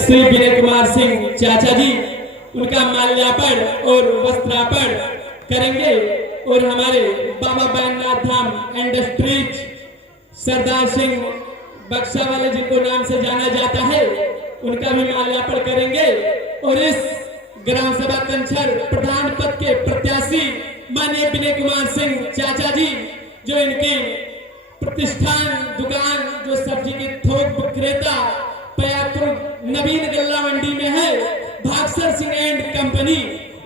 श्री विनय कुमार सिंह चाचा जी उनका माल्यार्पण और वस्त्रार्पण करेंगे और हमारे बाबा बैजनाथ धाम इंडस्ट्रीज सरदार सिंह बक्सा वाले जिनको नाम से जाना जाता है उनका भी माल्यार्पण करेंगे। और इस ग्राम सभा कंछर प्रधान पद के प्रत्याशी माननीय विनय कुमार सिंह चाचा जी जो इनकी प्रतिष्ठान दुकान जो सब्जी की थोक विक्रेता पयापुर नवीन गल्ला मंडी में है भागसर सिंह एंड कंपनी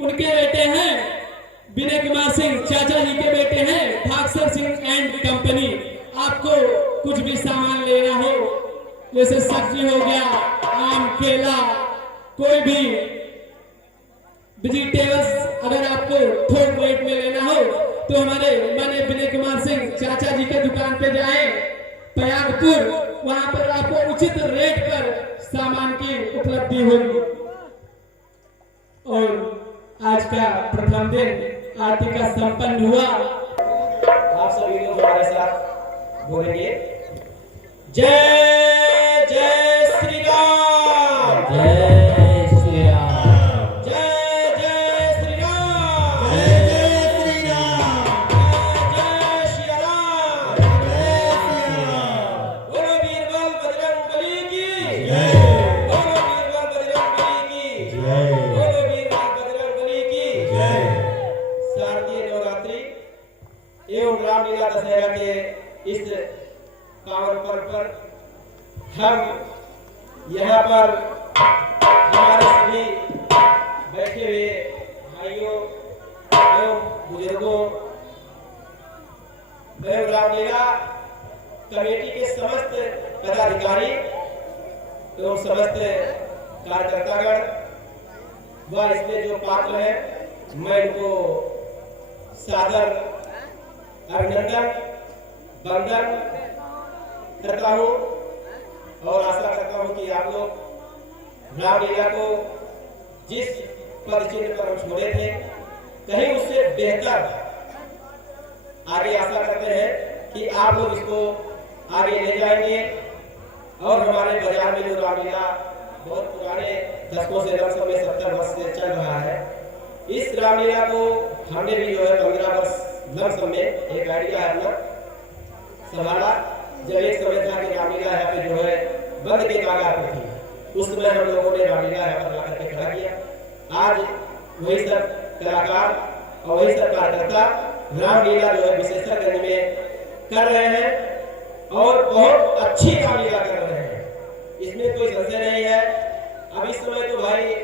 उनके बेटे हैं विनय कुमार सिंह चाचा जी के बेटे हैं भागसर सिंह एंड कंपनी। आपको कुछ भी सामान लेना हो जैसे सब्जी हो गया आम केला कोई भी वेजिटेबल्स अगर आपको थोक रेट में लेना हो तो हमारे माननीय विनय कुमार सिंह चाचा जी के दुकान पे जाएं पयागपुर वहां पर आपको उचित रेट पर सामान की उपलब्धि होगी। और आज का प्रथम दिन आरती का संपन्न हुआ। आप सभी लोग हमारे साथ बोलेंगे जय जय श्री राम जय श्री राम जय जय श्री राम जय जय श्री राम जय श्री राम जय श्री राम। बोलो बीरबल बजरंगबली की जय। बोलो बीरबल बजरंगबली की जय। बोलो बीरबल बजरंगबली इस पावन पर्व पर हम यहाँ पर हमारे सभी बैठे हुए भाइयों एवं बुजुर्गों एवं रामलीला कमेटी के समस्त पदाधिकारी एवं समस्त कार्यकर्तागण व इसमें जो पात्र हैं मैं इनको सादर अभिनंदन वंदन करता हूँ और आशा करता हूँ कि आप लोग रामलीला को जिस पद चिन्ह पर हम छोड़े थे कहीं उससे बेहतर आगे आशा करते हैं कि आप लोग इसको आगे ले जाएंगे और हमारे बाजार में जो रामलीला बहुत पुराने दशकों से लमसम में 70 वर्ष से चल रहा है, इस रामलीला को हमने भी जो है 15 वर्ष लमसम में एक आइडिया अपना संभाला। जब एक समय था कि रामलीला यहाँ पे जो है बंद के कागार पर थी, उस समय हम लोगों ने रामलीला यहाँ पर लाकर के खड़ा किया। आज वही सब कलाकार और वही सब कार्यकर्ता रामलीला जो है विशेषकर में कर रहे हैं और बहुत अच्छी रामलीला कर रहे हैं, इसमें कोई संशय नहीं है। अब इस समय तो भाई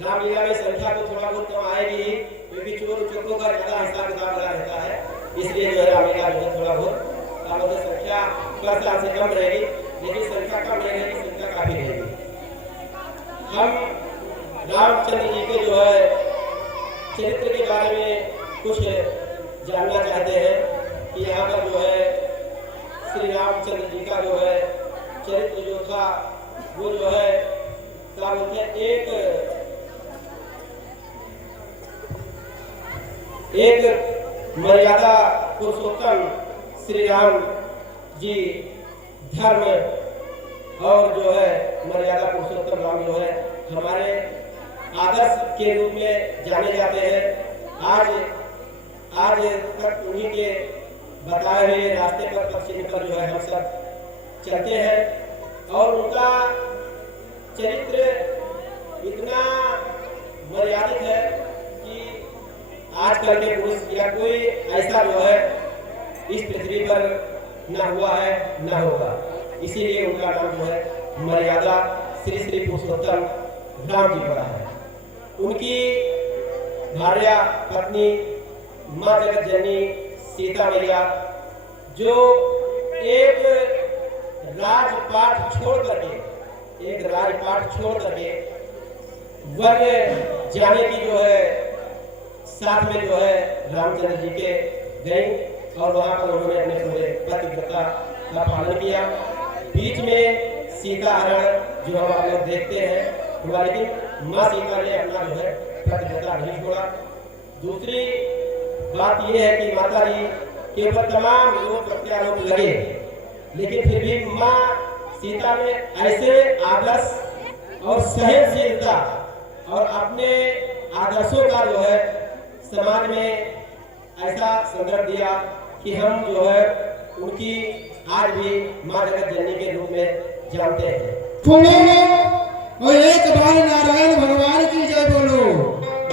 रामलीला में संख्या तो थोड़ा बहुत कम आएगी ही, क्योंकि चोर चोरों का ज्यादा हिसाब किताब लगा रहता है, इसलिए जो है रामलीला जो है थोड़ा बहुत संख्या पर साल से कम रहेगी, लेकिन संख्या कम नहीं रहेगी, संख्या काफी रहेगी। हम रामचंद्र जी के जो है चरित्र के बारे में कुछ जानना चाहते हैं कि यहाँ पर जो है श्री रामचंद्र जी का जो है चरित्र जो था वो जो है क्या बोलते हैं एक मर्यादा पुरुषोत्तम श्री राम जी धर्म और जो है मर्यादा पुरुषोत्तम राम जो है हमारे आदर्श के रूप में जाने जाते हैं। आज तक उन्हीं के बताए हुए रास्ते पर पश्चिम पर जो है हम सब चलते हैं और उनका चरित्र इतना मर्यादित है कि आजकल के पुरुष या कोई ऐसा जो है इस पृथ्वी पर न हुआ है न होगा, इसीलिए उनका नाम जो है मर्यादा श्री श्री पुरुषोत्तम राम जी पड़ा है। उनकी भार्या पत्नी माँ जगत जननी सीता मैया जो एक राजपाट छोड़ करके वन जाने की जो है साथ में जो है रामचंद्र जी के गई और वहां पर उन्होंने अपने पूरे पतिव्रता का पालन किया। बीच में सीता हरण जो हम आप लोग देखते हैं हुआ, लेकिन माँ सीता ने अपना जो है पतिव्रता नहीं छोड़ा। दूसरी बात यह है कि माता जी के ऊपर तमाम लोग प्रत्यारोप लगे, लेकिन फिर भी माँ सीता ने ऐसे आदर्श और सहनशीलता और अपने आदर्शों का जो है समाज में ऐसा संदर्भ दिया कि हम जो है उनकी आज भी माँ जगत जननी के रूप में जानते हैं। और एक बार नारायण भगवान की जय बोलो,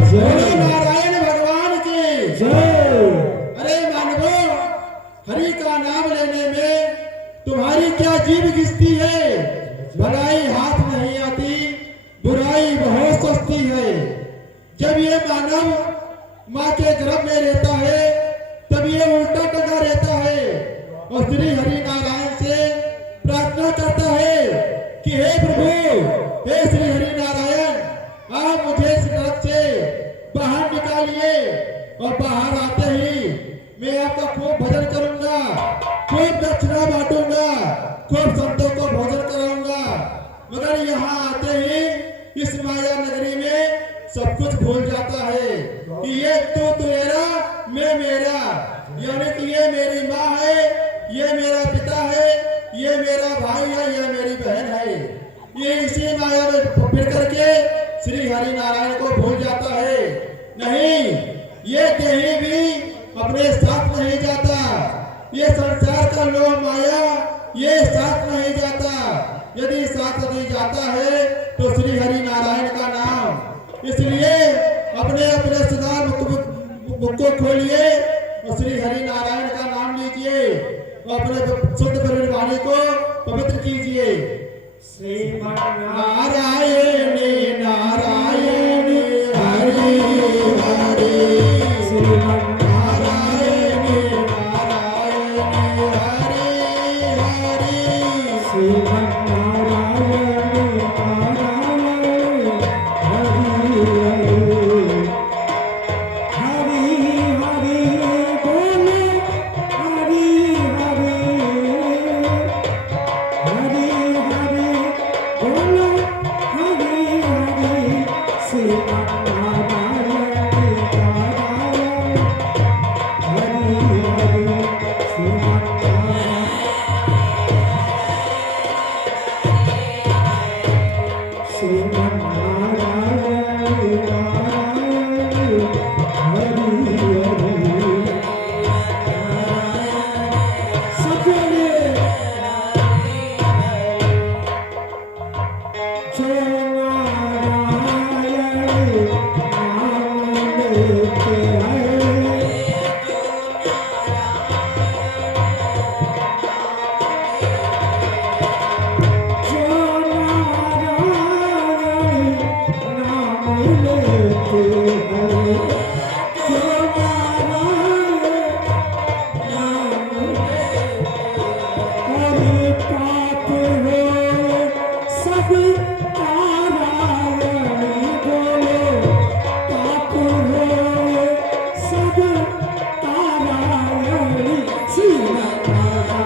जय नारायण भगवान की जय। अरे मानवो, हरि का नाम लेने में तुम्हारी क्या जीभ घिसती है? भलाई हाथ नहीं आती, बुराई बहुत सस्ती है। जब ये मानव माँ के गर्भ में रहता है तब ये उल्टा टंगा रहता है और श्री हरि नारायण से प्रार्थना करता है कि हे प्रभु, हे श्री हरि नारायण, आप मुझे इस नरक से बाहर निकालिए। और बाहर आते ही मैं आपका खूब भजन करूंगा, खूब दक्षिणा बांटूंगा, खूब संतों को भोजन कराऊंगा। मगर यहाँ आते ही इस माया नगरी में सब कुछ भूल जाता है कि ये तू तेरा मैं मेरा, यानी कि ये मेरी माँ है, ये मेरा पिता है, ये मेरा भाई है, ये मेरी बहन है। ये इसी माया में फिर करके श्री हरि नारायण को भूल जाता है। नहीं, ये देही भी अपने साथ नहीं जाता, ये संसार का लोभ माया ये साथ नहीं जाता। यदि साथ नहीं जाता है तो श्री हरि नारायण का नाम, इसलिए अपने अपने सुधार मुख को खोलिए और श्री हरि नारायण का नाम लीजिए और अपने शुद्ध पवित्र वाणी को पवित्र कीजिए। श्रीमन्नारायण नारायण हरे हरे, श्रीमन्नारायण नारायण हरे हरे, श्रीमन्नारायण नारायण हरि हरि हरि बोले हरि हरि हरि हरि बोलो हरि हरि श्रीमन्नारायण नारायण हरि हरि श्रीमन्नारायण नारायण हरि हरि सकले जो नारायण नाम लेते हैं जो नारायण नाम लेते हैं जो नारायण नाम हरि पाप हो सब तारायणी बोलो पाप हो सब तारायणी श्रीमन्नारायण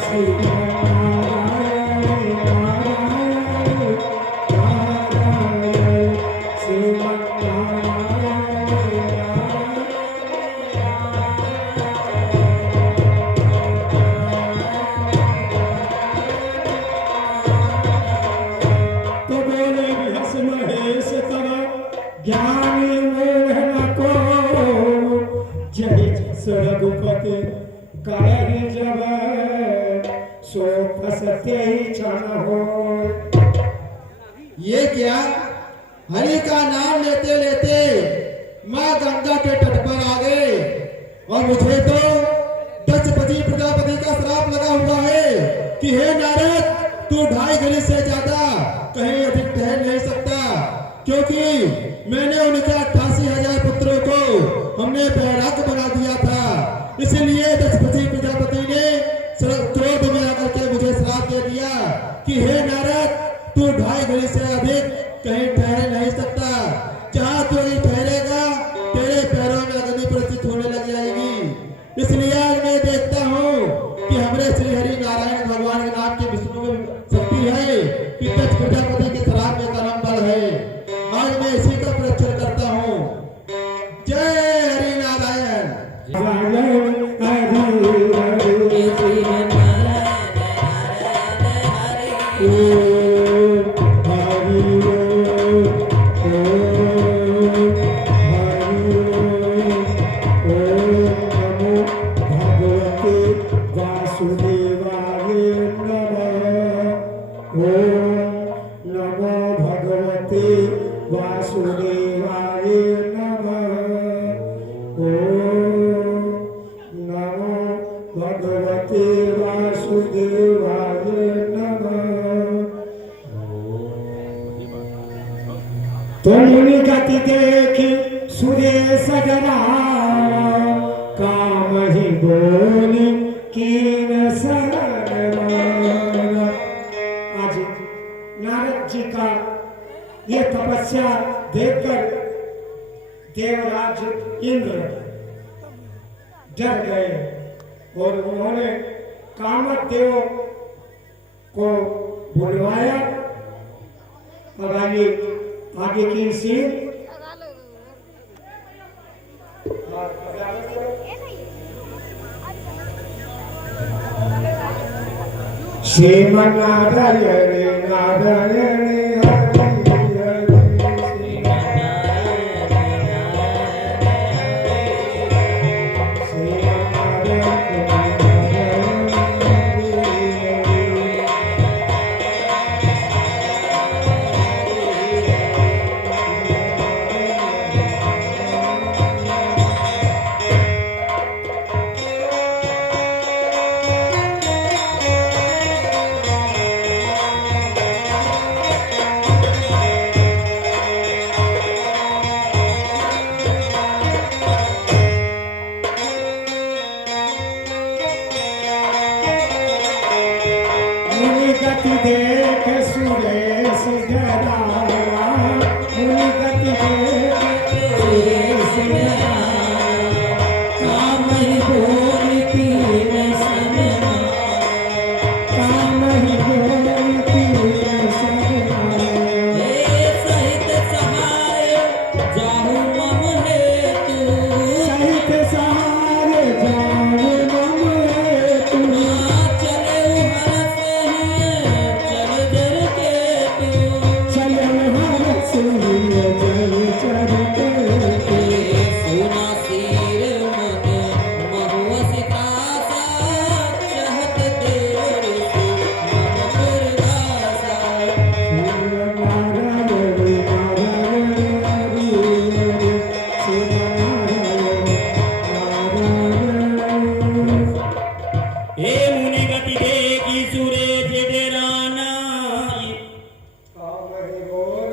श्रीमन्नारायण नारायण नारायण तो बोले विहस महेश तब ज्ञानी मोहन को जय रघुपति कहे जब सो फसते ही क्षण हो। ये क्या? हरि का नाम लेते लेते माँ गंगा के तट पर आ गए और मुझे तो दक्षपति प्रजापति का श्राप लगा हुआ है कि हे नारद, तू 2.5 घड़ी से ज्यादा कहीं अधिक ठहर नहीं सकता, क्योंकि मैंने उनके 88,000 पुत्रों को हमने बैराग बना दिया था। इसलिए दक्षपति प्रजापति ने क्रोध में आकर के मुझे श्राप दे दिया कि हे नारद, तू 2.5 घड़ी से अधिक कहीं ठहर नहीं सकता। जहाँ तू नहीं ठहरेगा तेरे पैरों में अग्नि प्रतीत होने लग जाएगी। इसलिए आज मैं देखता हूँ कि हमारे श्री हरि नारायण भगवान के नाम की विष्णु में शक्ति है कि दक्ष प्रजापति के श्राप में कर्म बल है। आज मैं इसी का परीक्षण करता हूँ। जय हरि नारायण। वासुदेवाय नमः। ओम नमो भगवते वासुदेवाय नमः। तो मुनि गति देखी सुरेश डरा काम ही बोली कीन शरण माना। आज नारद जी का ये तपस्या देखकर देवराज इंद्र डर गए और उन्होंने कामदेव को बुलवाया। अब आगे की सीन श्रीमन्नारायण नारायण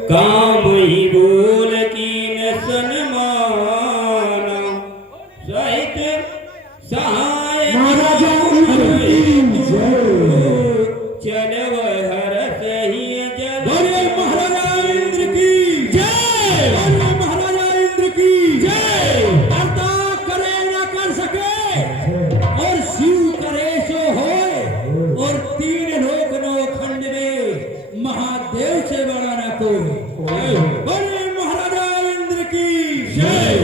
काम ही बोल की न सन्मान सहित सहाय महाराजा इंद्र की जय। चलव हरस ही जल बोलिए महाराजा इंद्र की जय, बोलिए महाराजा इंद्र की जय। कर्ता करे न कर सके और शिव करे सो होए, और तीन लोक नौ खंड में महादेव से बड़ा न कोई। बोलिए महाराजा इंद्र की जय।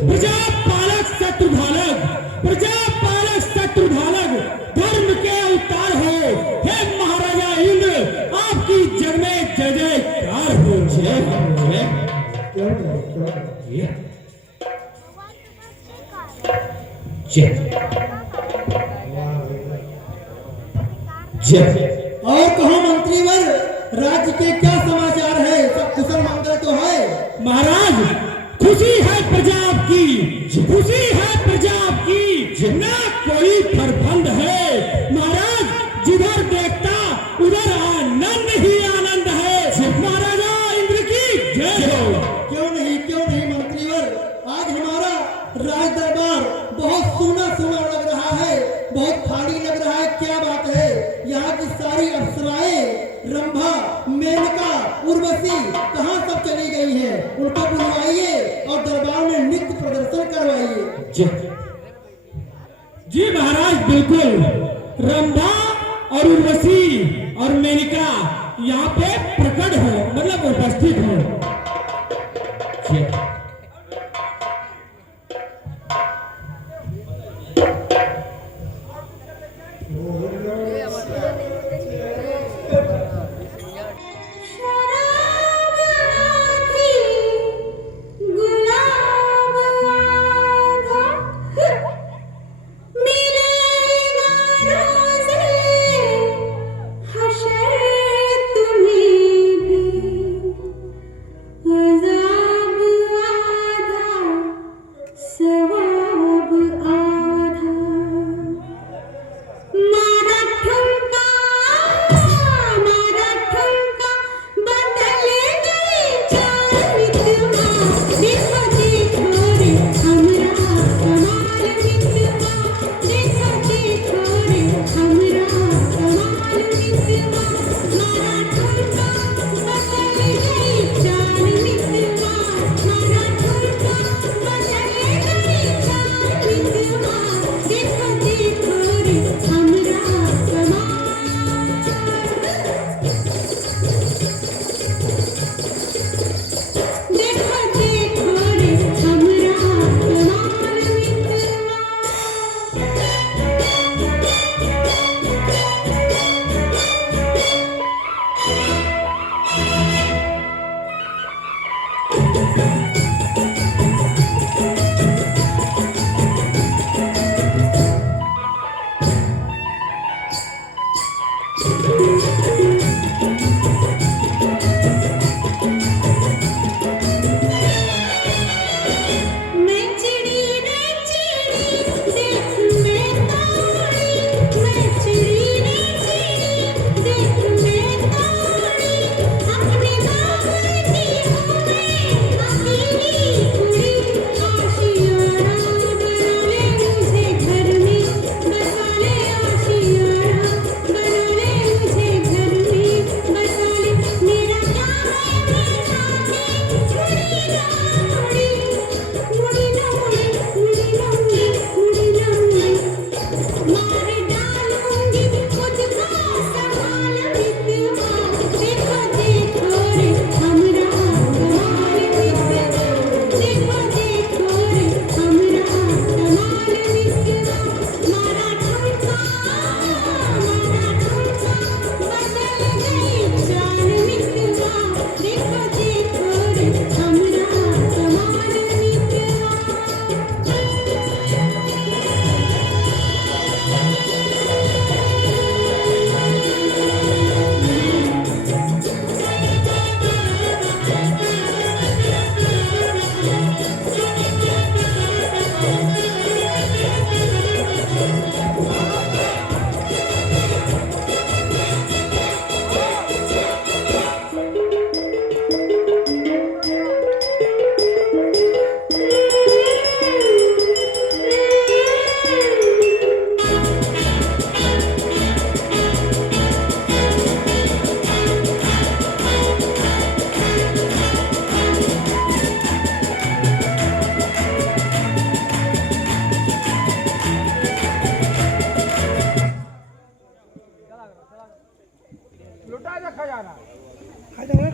प्रजापालक शत्रुधालक, प्रजापालक शत्रुधालक, धर्म के अवतार हो हे महाराजा इंद्र, आपकी जग में जय जयकार हो। जय जय क्या जय जय। और कहो मंत्रीवर, राज्य के क्या समाचार है? सब कुशल मंगल तो है? महाराज खुशी है प्रजा आपकी, खुशी है प्रजा आपकी, ना कोई फरफंद है। महाराज जिधर देखता उधर आनंद ही आनंद है। महाराजा इंद्र की जय हो। क्यों नहीं मंत्रीवर, आज हमारा राज दरबार बहुत सूना सूना लग रहा है, बहुत खाली लग रहा है। क्या बात है? यहाँ की सारी अप्सराएं, रंभा, मेनका, उर्वशी कहाँ सब चली गई हैं? उनको बुलवाइए और दरबार में नृत्य प्रदर्शन करवाइए। जी महाराज बिल्कुल। रंभा और उर्वशी और मेनका यहाँ पे प्रकट हो, मतलब उपस्थित हो। अपने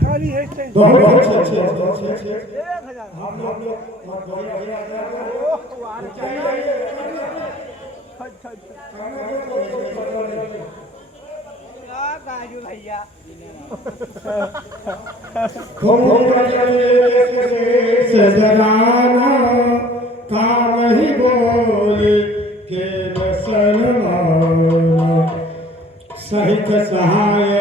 बहुत अच्छे बहुत अच्छे हम लोग बहुत भैया सजराना काम ही बोले के सनमाना सहित सहाय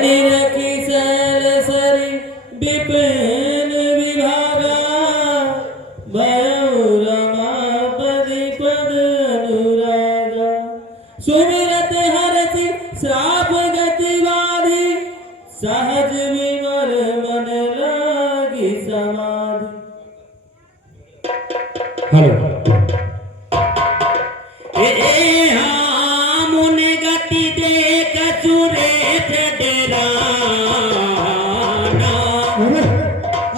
निरखी शैल सरी विपिन विभागा भयो रमापति पद अनुरागा सुमिरत हरति श्राप गति बाधी सहज विमल मन लागी समाधि। हेलो मुनि गति देख चुरे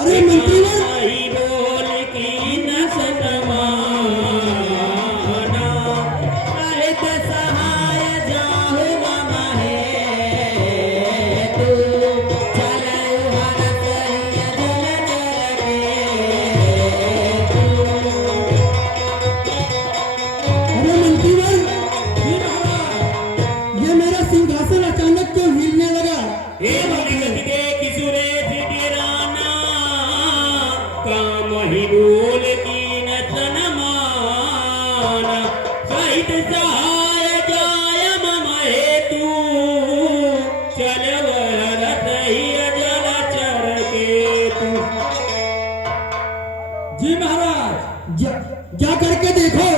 अरे मंत्रीवर बोल की न सतमाना सहित सहाय जाहु मम हेतु चलऊ हरत जल अरे मंत्रीवर ये मेरा सिंहासन अचानक क्यों हिलने लगा? हे मुनिगति देख सुरेश डेराना काम ही बोल कीन तन माना सहित सहाय जाय मम हेतु चलव रथ ही जल चर केतु। जी महाराज जा करके देखो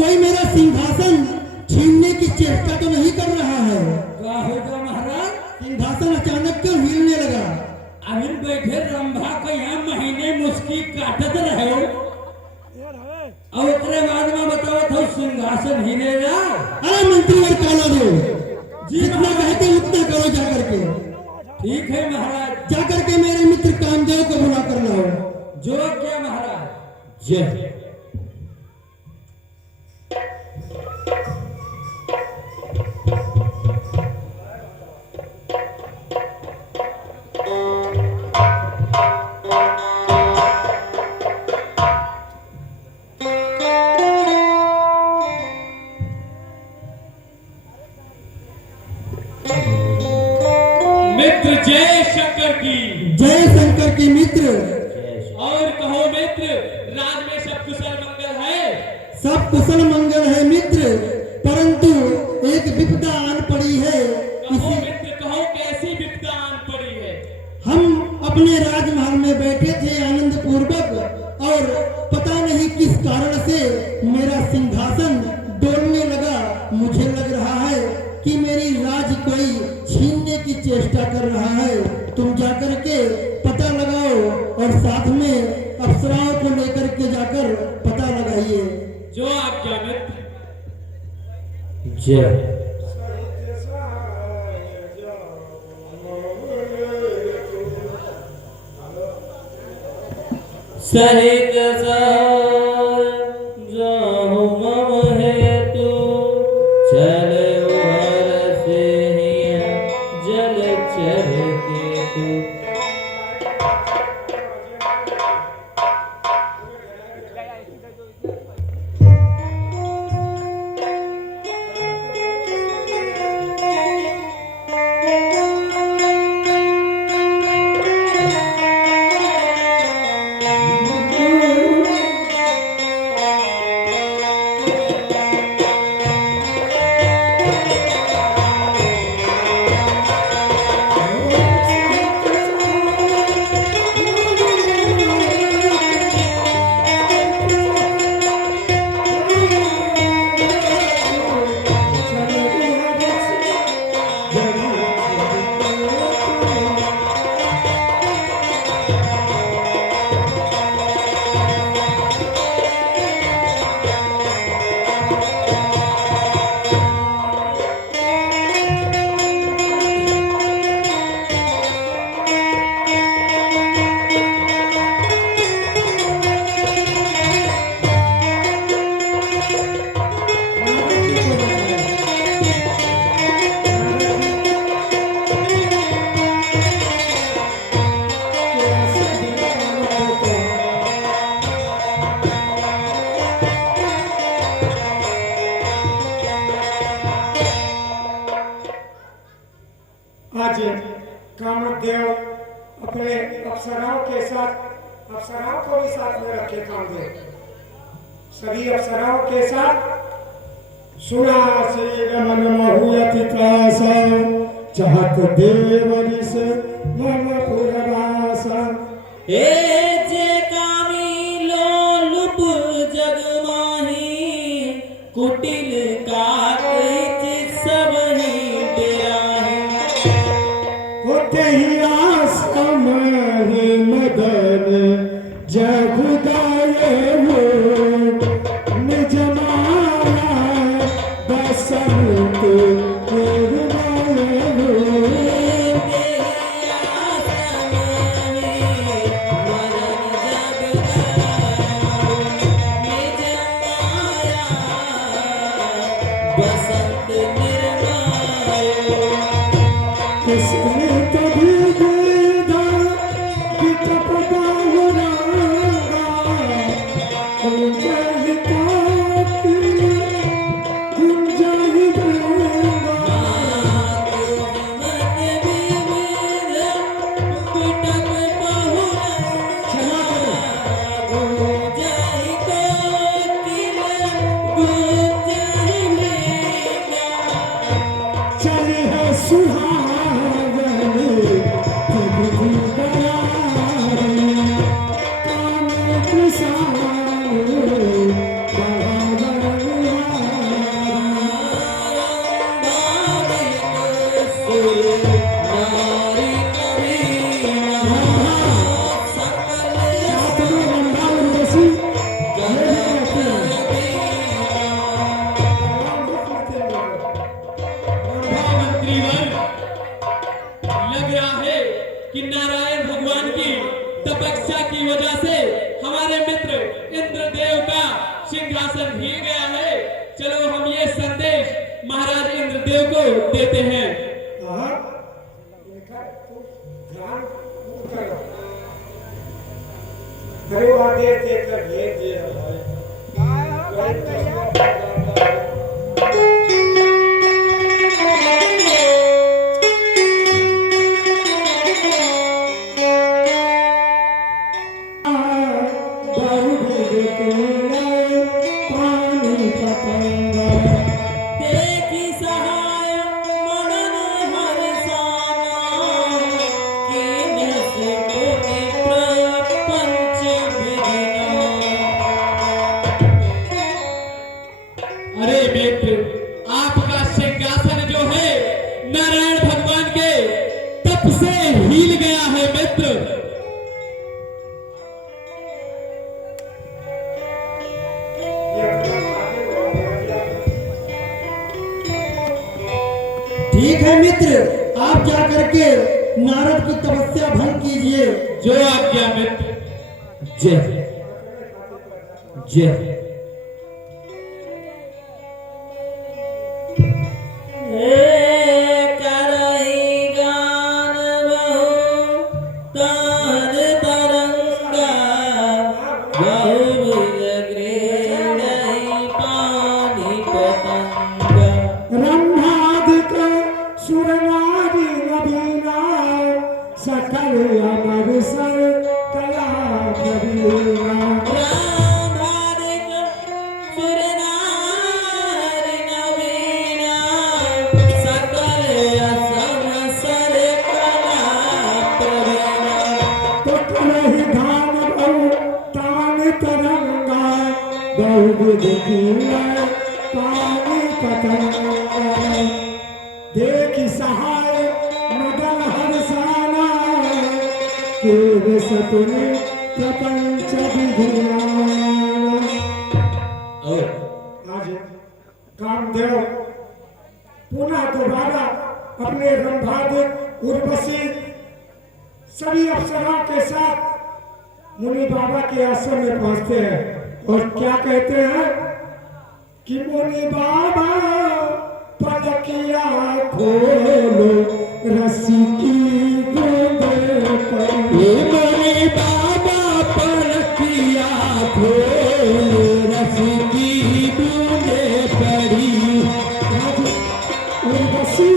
कोई मेरा सिंहासन छीनने की चेष्टा तो नहीं कर रहा है। क्या होगा महाराज? सिंहासन अचानक क्यों हिलने लगा? अभी बैठे रंभा को यहाँ महीने मुस्की काटत रहे और उतरे बाद में बताओ था सिंहासन हिलेगा। अरे मंत्रीवर काला दो जितना कहते उतना करो जा करके। ठीक है महाराज। जा करके मेरे मित्र कामदेव को बुला कर लाओ। जो क्या महाराज? जय मित्र जय शंकर की। जय शंकर के मित्र। और कहो मित्र राज में सब कुशल मंगल है? सब कुशल मंगल है मित्र, परंतु एक विपदा आन पड़ी है। कहो मित्र कहो कैसी विपदा आन पड़ी है? हम अपने राजमहल में बैठे थे आनंद पूर्वक और पता नहीं किस कारण से मेरा सिंहासन डोलने लगा। मुझे लग रहा है कि मेरी राज कोई छीनने की चेष्टा कर रहा है। तुम जाकर के पता लगाओ और साथ में अप्सराओं को लेकर के जाकर पता लगाइए। जो आज्ञा मित्र। जय सहित सहाय जाहु मम हेतु चलऊ हरस हिय जल चर केतु। आज कामदेव अपने अप्सराओं के साथ अप्सराओं को भी साथ में रखे कामदेव सभी अप्सराओं के साथ सुना से रमन महुयति त्रास चाहत देवरिस मम पुरवासा हे जे कामी लोलुप जग माही कुटिल काट सबहि डेराहि होते ही आसम ही मदन जग गाये हो निज माया बसंत निर्माये हो बसंत निर्मायो किसने कभी वेदा वितपदा हो रंगा कुंजहि कातिल कुंजहि गंगा चली है सुहावनी तिथि बयानी काम किसानी मंत्रीवर लग रहा है कि नारायण भगवान की तपस्या की वजह से हमारे मित्र इंद्रदेव का सिंहासन हिल गया है। चलो हम ये संदेश महाराज इंद्रदेव को देते हैं। आदेश देकर भेज दे रहा है देखी सहाय मनन हरसाना कीन्हस कोटि प्रपंच विधिना। अरे मित्र, आपका सिंहासन जो है नारायण भगवान के तप से हिल गया है मित्र। ठीक है मित्र, आप जा करके नारद की तपस्या भंग कीजिए। जो आज्ञा मित्र। जय जय। करहि गान बहु तान तरंगा बहुविध गृह्णहि पानि पतंगा। रंभाधिक सुरनारी नवीना सकल अमर सर कला प्रवीणा राधारिक सुरनारि नवीना सकल असम सर कला प्रवीणा। तो करहि धाम बहु तान तरंगा बहुविध कीला पानी पतंगा। देखि सहाय मदन हरसाना केव सतुनि प्रपंच विधिना। आज कामदेव पुनः दोबारा अपने रंभादिक उर्वशी सभी अप्सराओं के साथ मुनि बाबा के आश्रम में पहुंचते हैं और क्या कहते हैं कि मुनि बाबा पलकिया खोलो रस्सी की गोदे पर। मुनि बाबा पलकिया खोलो रस्सी की बूंदे पड़ी। उर्वशी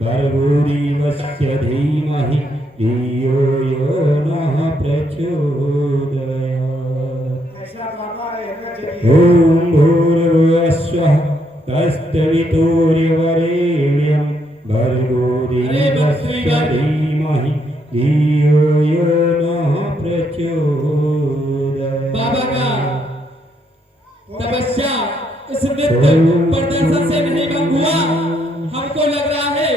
भर्गोदेवस्य धीमहि धियो यो नः प्रचोदयात्। ऐसा बाबा रहना चाहिए। ॐ भूर्भुवस्सुवः तत्सवितुर्वरेण्यं भर्गोदेवस्य धीमहि धियो यो नः प्रचोदयात्। बाबा का तपस्या इस नृत्य प्रदर्शन से नहीं भंग हुआ। हमको लग रहा है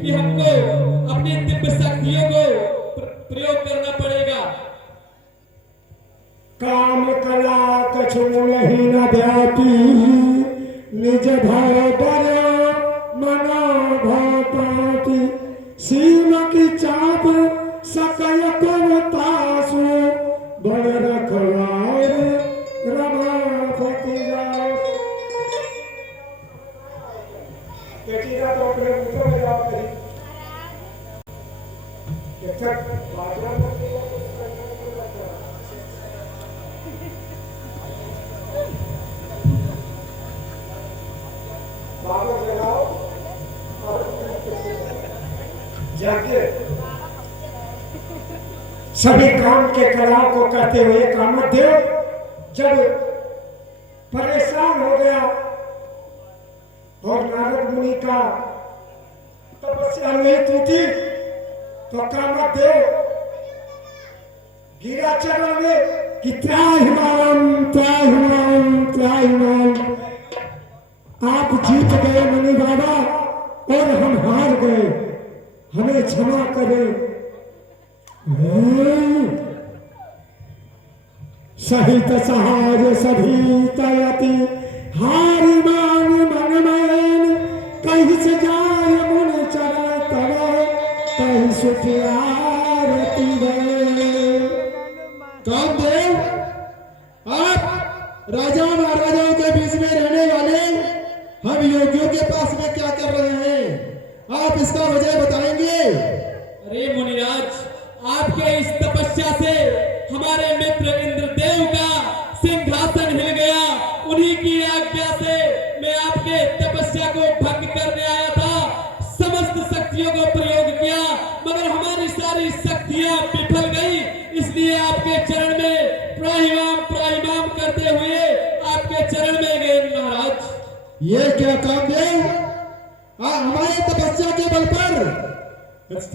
कि हमको अपनी दिव्य शक्तियों को प्रयोग करना पड़ेगा। काम कला कछु नहीं न ध्याति निज भव बरो मनो भवताति सीम की चाप सकय कवतासु बड़ रखवार रमापति जाओ। बेटीरा तो अपने ऊपर में जाओ कहीं जब बाजरा बाबा जलाओ और जाके सभी काम के कलाओं को कहते हुए कामदेव जब परेशान हो गया और नारद मुनि का तपस्या नहीं टूटी तो कामदेव गिरा चरण में कि त्राहिमाम त्राहिमाम त्राहिमाम, आप जीत गए मुनि बाबा और हम हार गए, हमें क्षमा करें। सहित सहाय सभी तयति हारि मान मन मैन कहीं से जाय मुन चरण तब कहीं सुख आरती गए। कामदेव, आप राजा महाराजाओं के बीच में रहने वाले हम योगियों के पास में क्या कर रहे हैं, आप इसका वजह बताएंगे? अरे मुनिराज, आपके इस तपस्या से हमारे मित्र इंद्रदेव का सिंहासन हिल गया। उन्हीं की आज्ञा से मैं आपके तपस्या को भंग करने आया था। समस्त शक्तियों को प्रयोग किया मगर हमारी सारी शक्तियां विफल गई। इसलिए आपके चरण में प्राहिमाम प्राहिमाम करते हुए आपके चरण में गए महाराज। ये क्या कामदेव, हमारे तपस्या के बल पर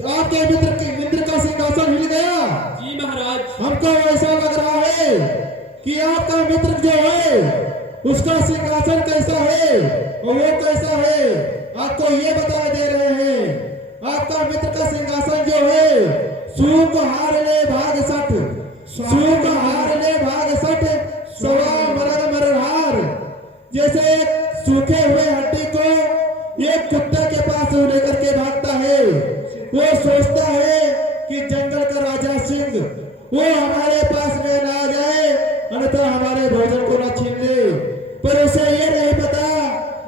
आपके इंद्र का सिंहासन हिल गया। जी महाराज। हमको ऐसा लग रहा है कि आपका मित्र जो है उसका सिंहासन कैसा है और वो कैसा है, आपको ये बता दे रहे हैं। आपका मित्र का सिंहासन जो है सूख हार ले भाग सठ, सूख हार ले भाग सठ, सवा मरद मरहार। जैसे सूखे हुए हड्डी को एक कुत्ते के पास लेकर के भागता है, वो सोचता है कि जंगल का राजा सिंह वो हमारे पास में ना आ जाए, अन्यथा हमारे भोजन को न छीन ले। पर उसे ये नहीं पता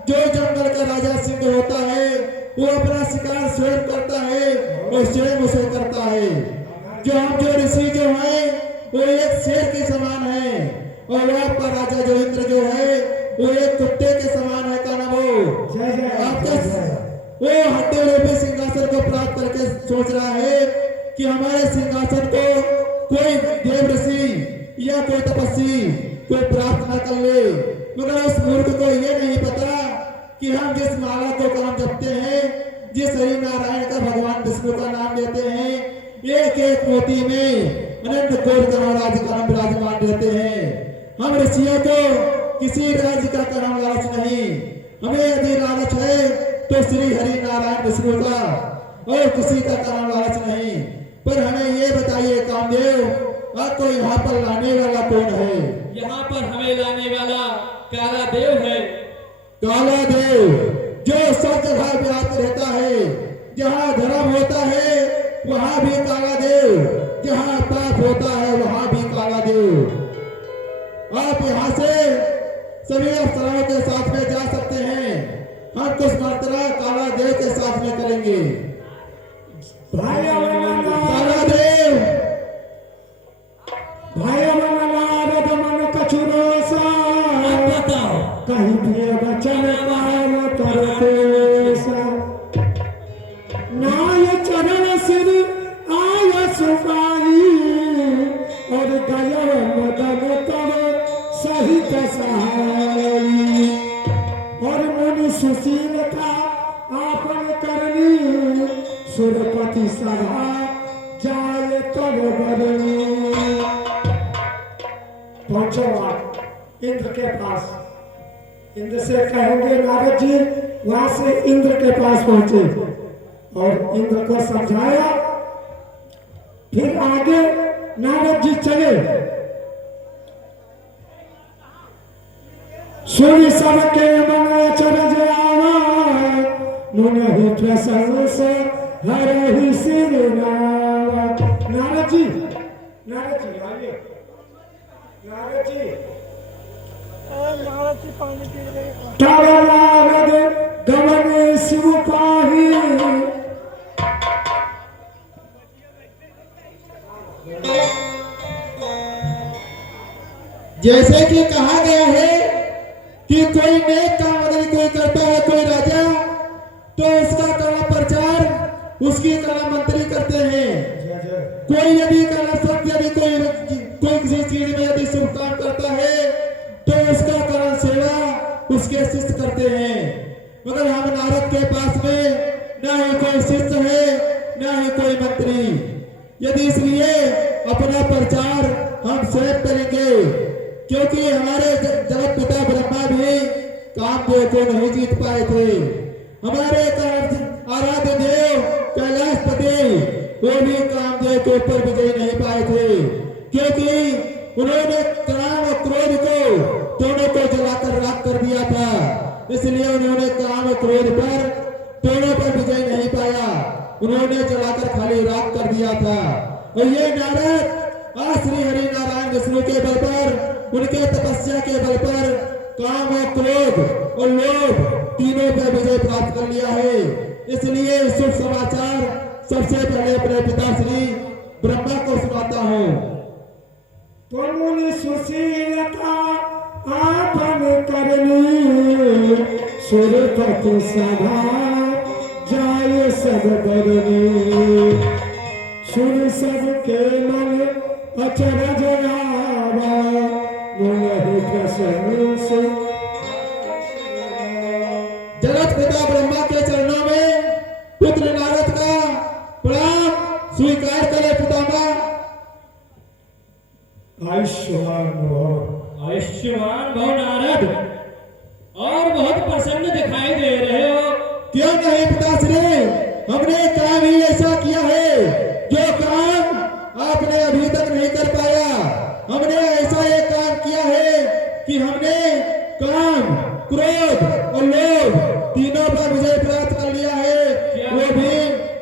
जो जंगल का राजा सिंह होता है वो अपना शिकार स्वयं करता है और स्वयं उसे करता है। जो ऋषि जो है वो एक शेर के समान है और आपका राजा जो इंद्र जो है वो एक कुत्ते के समान है। का नाम वो हड्डी रूपी सिंहासन को प्राप्त करके सोच रहा है कि हमारे सिंहासन को कोई देव ऋषि या कोई तपस्वी कोई प्राप्त न कर ले। मगर उस मूर्ख को ये नहीं पता कि हम जिस माला को काम जपते हैं, जिस हरि नारायण का भगवान विष्णु का नाम लेते हैं, एक एक मोती में अनंत कोटि गणराज का नाम विराजमान रहते हैं। हम ऋषियों को किसी राज्य का कर्म लालच नहीं, हमें यदि लालच है तो श्री हरि नारायण विष्णु का और किसी का कर्म लालच नहीं। पर हमें ये बताइए कामदेव, आपको यहाँ पर लाने वाला कौन है? यहाँ पर हमें लाने वाला काला देव है। काला देव जो सब जगह व्याप्त रहता है, जहाँ धर्म होता है वहाँ भी काला देव, जहाँ पाप होता है वहाँ भी काला देव। आप यहाँ से सभी अफसरों के साथ में जा सकते हैं, हम कुछ मात्रा काला देव के साथ में करेंगे। काला देव भाई मन कछुरोसा बताओ कहीं भी बचन पाव तरतेसा नाय चरण सिर आय सुपाई और गया मदन तब सहित सहाई और मुनि सुशीलता आपन करनी सुरपति सभा जाय तब बरनी। पहुंचो आप इंद्र के पास, इंद्र से कहेंगे नारद जी, वहां से इंद्र के पास पहुंचे और इंद्र को समझाया। फिर आगे नारद जी चले, सुन सबके मन अचरज आवा, मुनि प्रसन्न से हरहि सिर नावा। नारद जी आइए, नारद जी तारा नारद गमन शिव पाही। जैसे कि कहा गया है कि कोई नेक काम अगर कोई करता है कोई राजा, तो उसका कला प्रचार उसकी कला मंत्री करते हैं। कोई यदि कला सत्य यदि कोई किसी चीज में यदि शुभ काम करता है तो उसका करण सेवा उसके शिष्य करते हैं। मगर हम नारद के पास में न ही कोई शिष्य है न ही कोई मंत्री, यदि इसलिए अपना प्रचार हम स्वयं करेंगे, क्योंकि हमारे जगत पिता ब्रह्मा भी कामदेव को नहीं जीत पाए थे। हमारे आराध्य देव कैलाशपति वो भी कामदेव के ऊपर विजय नहीं पाए थे, क्योंकि उन्होंने काम और क्रोध को दोनों को जलाकर राख कर दिया था। इसलिए उन्होंने काम और क्रोध पर दोनों पर विजय नहीं पाया, उन्होंने जलाकर खाली राख कर दिया था। और ये नारद आज श्री हरि नारायण विष्णु के बल पर, उनके तपस्या के बल पर काम और क्रोध और लोभ तीनों पर विजय प्राप्त कर लिया है। इसलिए शुभ समाचार सबसे पहले अपने पिता श्री ब्रह्मा को सुनाता हूँ। तो मुनि सुशीलता आपन करनी, सुरपति सभा जाय सब बरनी। सुन सबके मन अचरज आवा, मुनि प्रसन्न से जगत पिता ब्रह्मा के चरणों में पुत्र नारद का प्रणाम स्वीकार करे पितामह। आयुष्मान भव। आयुष्मान भव नारद, और बहुत प्रसन्न दिखाई दे रहे हो। क्यों नहीं पिताश्री, हमने काम ही ऐसा किया है जो काम आपने अभी तक नहीं कर पाया। हमने ऐसा एक काम किया है कि हमने काम, क्रोध और लोभ तीनों पर विजय प्राप्त कर लिया है, वो भी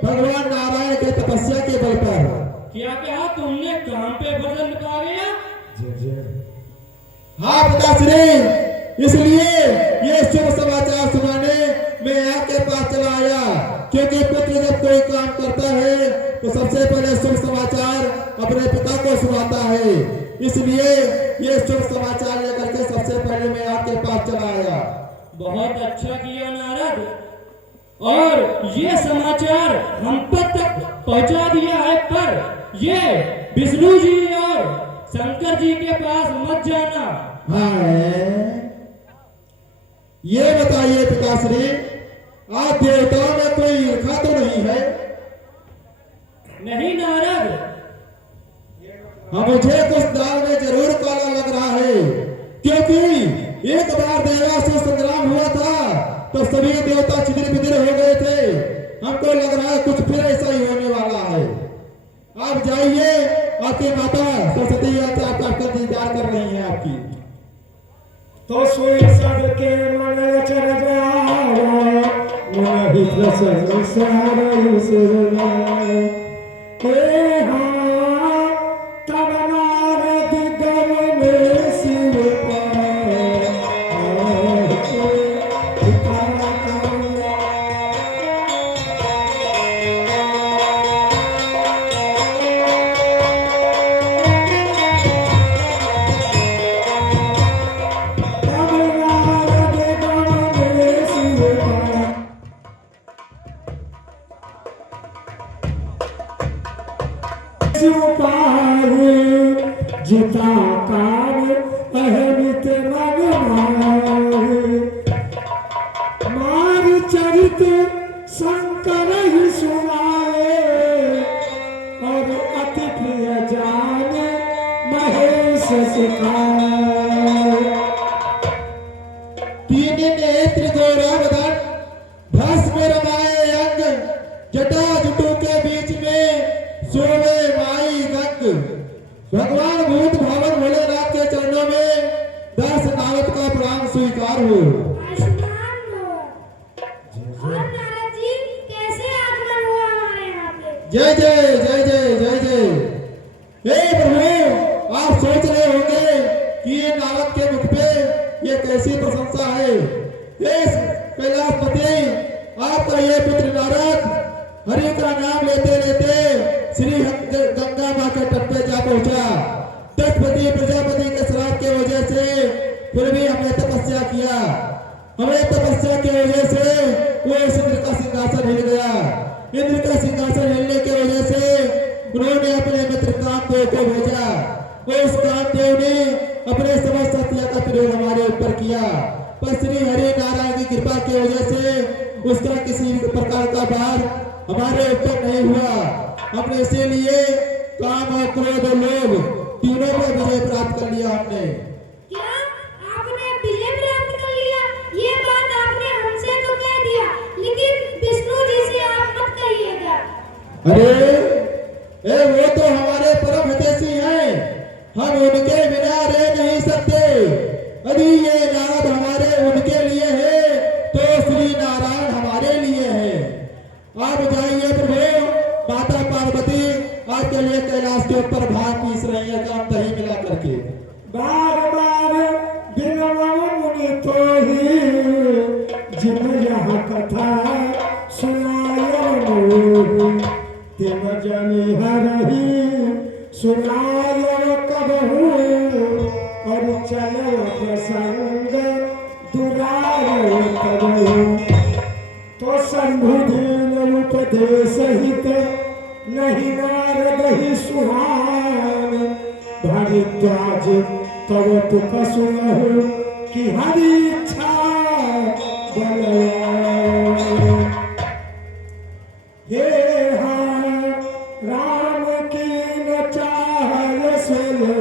भगवान नारायण के तपस्या के बल पर। क्या कहा तुमने? काम पे बदल पा गया? हाँ पिताश्री, इसलिए ये शुभ समाचार सुनाने मैं आपके पास चला आया, क्योंकि पुत्र जब कोई काम करता है तो सबसे पहले शुभ समाचार अपने पिता को सुनाता है। इसलिए ये शुभ समाचार लेकर के सबसे पहले मैं आपके पास चला आया। बहुत अच्छा किया नारद, और ये समाचार हम तक पहुंचा दिया है, पर ये विष्णु जी और शंकर जी के पास मत जाना। हाँ, ये बताइए पिताश्री, आप देवताओं में कोई ईर्खा तो नहीं है? नहीं नारद, हाँ, मुझे कुछ दाल में जरूर काला लग रहा है, क्योंकि एक बार देवासुर संग्राम हुआ था तो सभी देवता छिदिर बिदिर हो गए थे। हमको लग रहा है कुछ फिर ऐसा ही होने वाला है। आप जाइए, आपकी माता सरस्वती आपका इंतजार कर रही है आपकी। तो सोई सबके मन चल जाओ, मन ही प्रसन्न सारे सुरनाए। हे हाँ, तब नारद गम में शिव पाए, जिता काल अहमित मन मार चरित शंकर ही सुनाए, और अति प्रिय जाने महेश सिखाए। तीन नेत्र गौरवधन भस्म रमाए अंग, जटा जुटू के बीच में सोवे माई गंग। भगवान भूत भावन भोलेनाथ के चरणों में दस नारद का प्रणाम स्वीकार हो। आयुष्मान भव। और नारद जी, कैसे आगमन हुआ हमारे यहाँ पे? जय जय जय जय जय जय। हे प्रभु, आप सोच रहे होंगे कि ये नारद के मुख पे ये कैसी प्रशंसा है। हे कैलाशपति, आपका ये पुत्र नारद हरि का नाम लेते लेते श्री गंगा माँ के तट पे जा पहुंचा। तटपति प्रजापति के श्राप के वजह से फिर भी हमने तपस्या किया। हमें तपस्या की वजह से वो इंद्र का सिंहासन हिल गया। इंद्र का सिंहासन हिलने की वजह से उन्होंने अपने मित्र कामदेव को भेजा, और उस कामदेव ने अपने समस्त शक्तियों का प्रयोग हमारे ऊपर किया। पर श्री हरि नारायण की कृपा की वजह से उसका किसी प्रकार का भार हमारे ऊपर नहीं हुआ। हमने इसीलिए काम और क्रोध और लोभ तीनों पर विजय प्राप्त कर लिया। हमने क्या आपने विजय प्राप्त कर लिया? ये बात आपने हमसे तो कह दिया, लेकिन विष्णु जी से आप मत कहिएगा। अरे वो तो हमारे परम हितैषी हैं, हम उनके बिना रह नहीं सकते। यदि ये नारद हमारे उनके लिए है तो श्री नारायण हमारे लिए है। आप जाइए प्रभु, माता पार्वती आपके लिए कैलाश के ऊपर भाग पीस रही है, काम दही मिला करके। बार बार बिनवाओ मुनि तो ही, जिन यह कथा सुनायो मोहि, तिम जनि हरहि सुनायो कबहू, और चलो प्रसंग दुरायो कबहू। तो संबुधीन उपदेश हित नहीं नारद ही सुहान, भरद्वाज तब तुक सुनहु कि हरि इच्छा बलवा हे राम की न चाह सुनो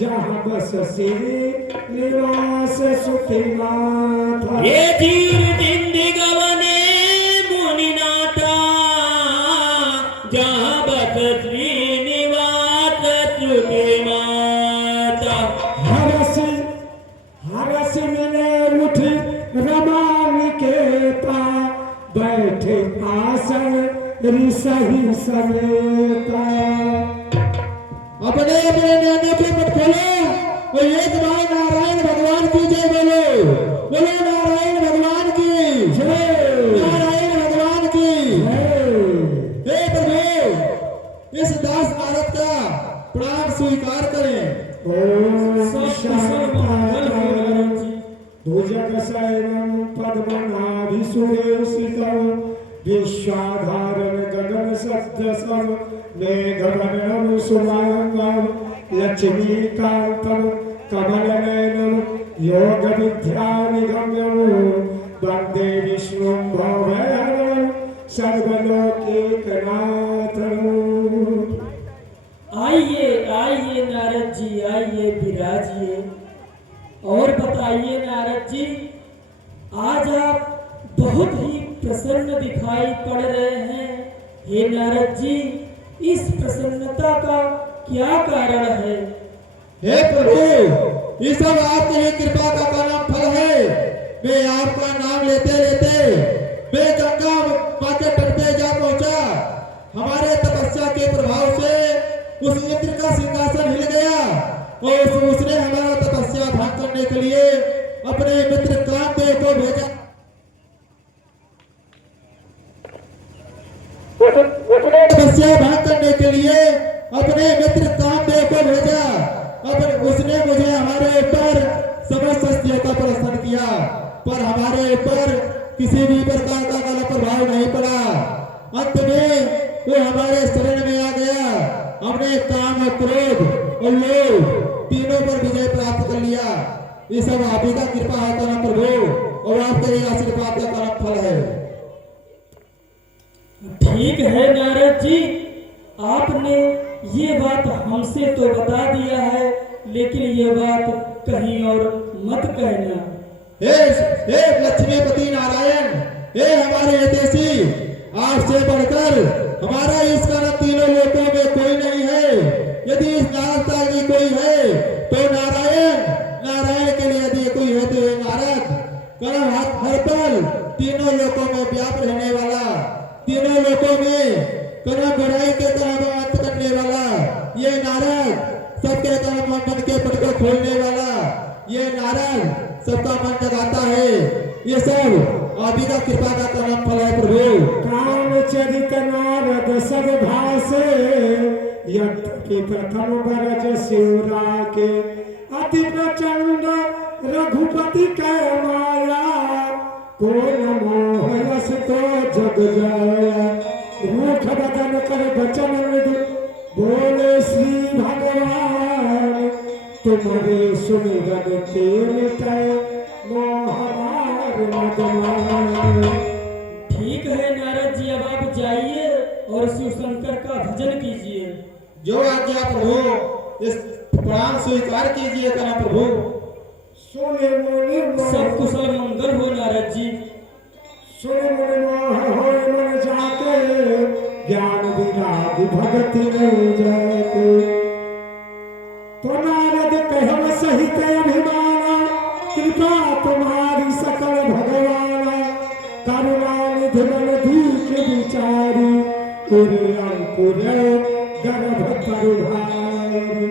जहाँ बस श्री निवास सुखनाथ ये तीर जिंदगवने मुनिनाथा जहाँ बस श्रीनिवास सुखनाथ हरस मिले उठ रमान के पा बैठे आसन ऋषि समेता अपने अपने नैनों के मत खोलो और एक बार नारायण भगवान की जय बोलो। बोलो नारायण भगवान की जय, नारायण भगवान की जय। हे प्रभु, इस दास नारद का प्रणाम स्वीकार करें। ओम शांति भुजगशयनं पद्मनाभिसुरेशितं विश्वाधारं गगनसदृशं मेघवर्णं शुभांगं लक्ष्मीकान्तं कमलनयनं योगविद्यानिगम्यं वन्दे विष्णुं भवभयहरं सर्वलोकैकनाथं। आइए आइए नारद जी, आइए विराजिए और बताइए नारद जी, आज आप बहुत ही प्रसन्न दिखाई पड़ रहे हैं। हे नारद जी, इस प्रसन्नता का क्या कारण है? हे प्रभु, ये सब आपकी ही कृपा का परम फल है। मैं आपका नाम लेते लेते मैं गंगा माँ के तट पे जा पहुंचा। हमारे तपस्या के प्रभाव से उस इंद्र का सिंहासन हिल गया और उसने हमारा तपस्या भंग करने के लिए अपने मित्र कामदेव को भेजा। उसने तपस्या भंग करने के लिए अपने मित्र कामदेव को भेजा। अब उसने मुझे हमारे ऊपर समस्त शस्त्रों का प्रदर्शन किया, पर हमारे ऊपर किसी भी प्रकार का गलत प्रभाव नहीं पड़ा। अंत में वो हमारे शरण में आ गया। हमने काम और क्रोध और लोभ तीनों पर विजय प्राप्त कर लिया। ये सब आप ही का कृपा है परम प्रभु, और आपके ही आशीर्वाद का परम फल है। ठीक है नारद जी, आपने ये बात हमसे तो बता दिया है, लेकिन ये बात कहीं और मत कहना। हे लक्ष्मीपति नारायण, हे हमारे हितैषी, आपसे बढ़कर हमारा इस कारण तीनों लोकों में कोई नहीं है। यदि इस नारदता की कोई है तो नारायण, नारायण के लिए यदि कोई है तो नारद। कारण हर पल तीनों लोकों में व्याप्त रहने वाला, तीनों लोकों में कर्म बुराई के कर्म अंत करने वाला ये नारद, सबके कर्म बंधन के पट को खोलने वाला ये नारद सबका मन जगाता है। ये सब आप ही का कृपा का कर्म फल है प्रभु। काम चरित नारद सब भासे यज्ञ प्रथम बरज शिवरा के अति प्रचंड रघुपति कै माया को नमो यस तो जग जाया। रूख बदन कर बचन मृदु बोले श्री भगवान तुम्हारे सुमिरन ते मिटाए मोहमार मदमान। ठीक है नारद जी, अब आप जाइए और शिव शंकर का भजन कीजिए। जो आज्ञा प्रभु, इस प्रणाम स्वीकार कीजिए करना प्रभु। सुने मुनि सब कुशल मंगल हो नारद जी। सुने मुनि मोह होए मन जाते ज्ञान विराग भगति में जाते। तो नारद कहम सहित अभिमाना कृपा तुम्हारी सकल भगवाना। करुणा निधि मन दीख विचारी उरे अंकुर गर्भ तरुधारी।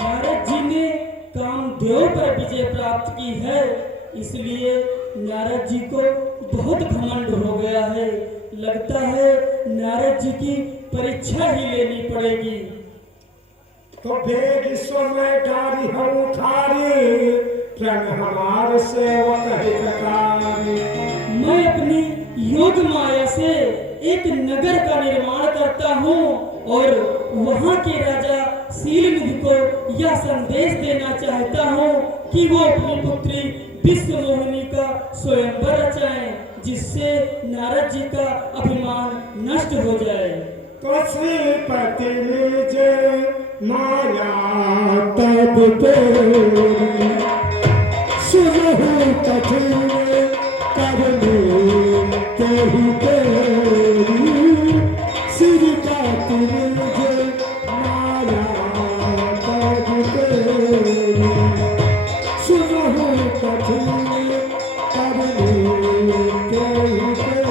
नारद जी ने कामदेव पर विजय प्राप्त की है, इसलिए नारद जी को बहुत घमंड हो गया है। लगता है नारद जी की परीक्षा ही लेनी पड़ेगी। तो बेग समय गारी हम उठारी प्रण हमारे सेवक हितकारी। मैं अपनी योग माया से एक नगर का निर्माण करता हूँ और वहाँ के राजा शीलनिधि को यह संदेश देना चाहता हूँ कि वो अपनी पुत्री विश्व मोहिनी का स्वयंवर रचाएं, जिससे नारद जी का अभिमान नष्ट हो जाए। तो श्रीपति निज माया तब तोरी सुनहु कठिन करने तेहि तेरी। श्रीपति निज माया तब तोरी सुनहु कठिन करने तेहि तेरी।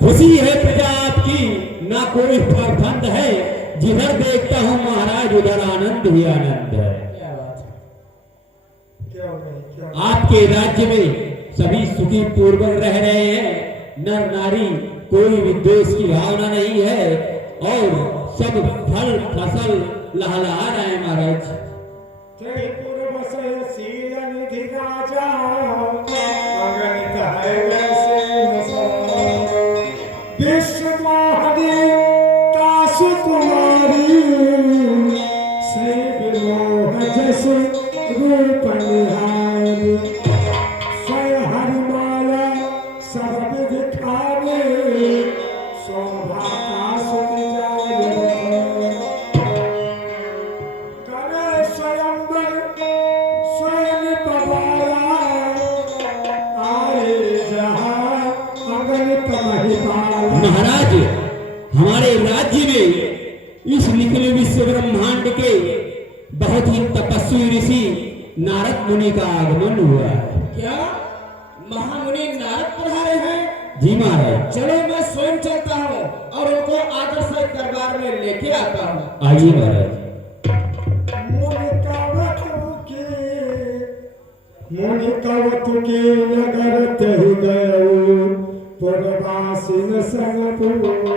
खुशी है प्रजा आपकी, ना कोई प्रबंध है। जिधर देखता हूँ महाराज उधर आनंद ही आनंद है। आपके राज्य में सभी सुखी पूर्वक रह रहे हैं। नर नारी कोई विद्वेष की भावना नहीं है और सब फल फसल लहलहा रहे हैं महाराज। रूप निहारी स्वयं हरि महाराज, हमारे राज्य में इस निखिल विश्व ब्रह्मांड के बहुत ही तपस्वी ऋषि नारद मुनि का आगमन हुआ है। क्या महामुनि नारद पधारे हैं? जी महाराज। चलो मैं स्वयं चलता हूँ और उनको आदर से दरबार में लेके आता हूँ। आइए महाराज। मुनिकवतु के नगर तहि गयो पुरवासिन संग पूजत।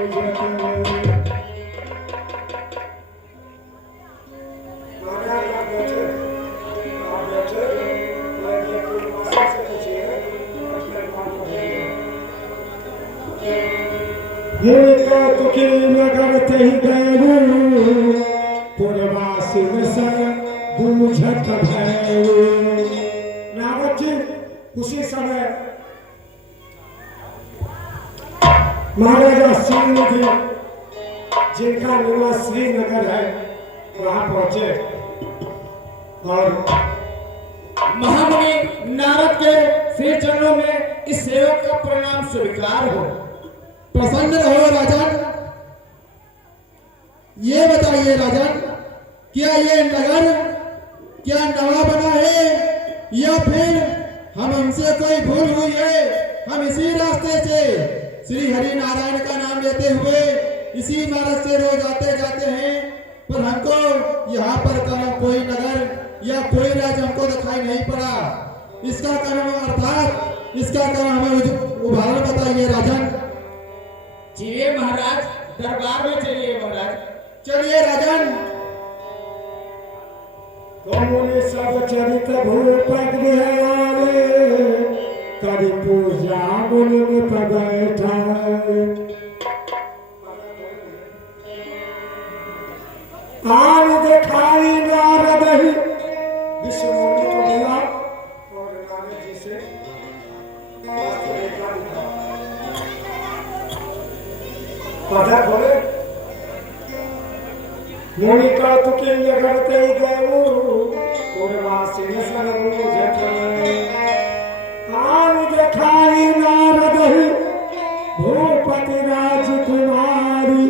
मुनिकवतु के नगर तहि गयो पुरवासिन संग पूजत भयो। नारद जी उसी समय महाराजा सीलनिधि जिनका निवास श्रीनगर है वहां पहुंचे और महामुनि नारद के श्री चरणों में इस सेवक का प्रणाम स्वीकार हो। प्रसन्न रहो राजन। ये बताइए राजन, क्या ये नगर क्या नवा बना है या फिर हमसे कोई भूल हुई है? हम इसी रास्ते से श्री हरि नारायण का नाम लेते हुए इसी मार्ग से रोज आते जाते हैं, पर हमको यहाँ पर कोई नगर या कोई राज्य हमको दिखाई नहीं पड़ा। इसका कारण अर्थात इसका कारण हमें उदाहरण बताइए राजन। चलिए महाराज, दरबार में चलिए महाराज। चलिए राजन। मुनि सब चरित भूपत गृहाले करि पूजा मुनि पर बैठा। आन दिखाई नारद ही विश्व मुनि को मिला और नारद जी से पता बोले मुनि का तुके जगते गयो पूर्वासिन संग पूजत। आन दिखाई नारद ही भूपति राजकुमारी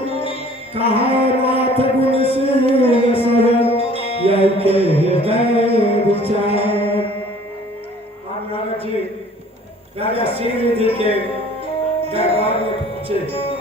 कहा नाथ गुण शील सर यही के हृदय विचार। नारद जी राजा श्रीनिधि के दरबार में पहुंचे।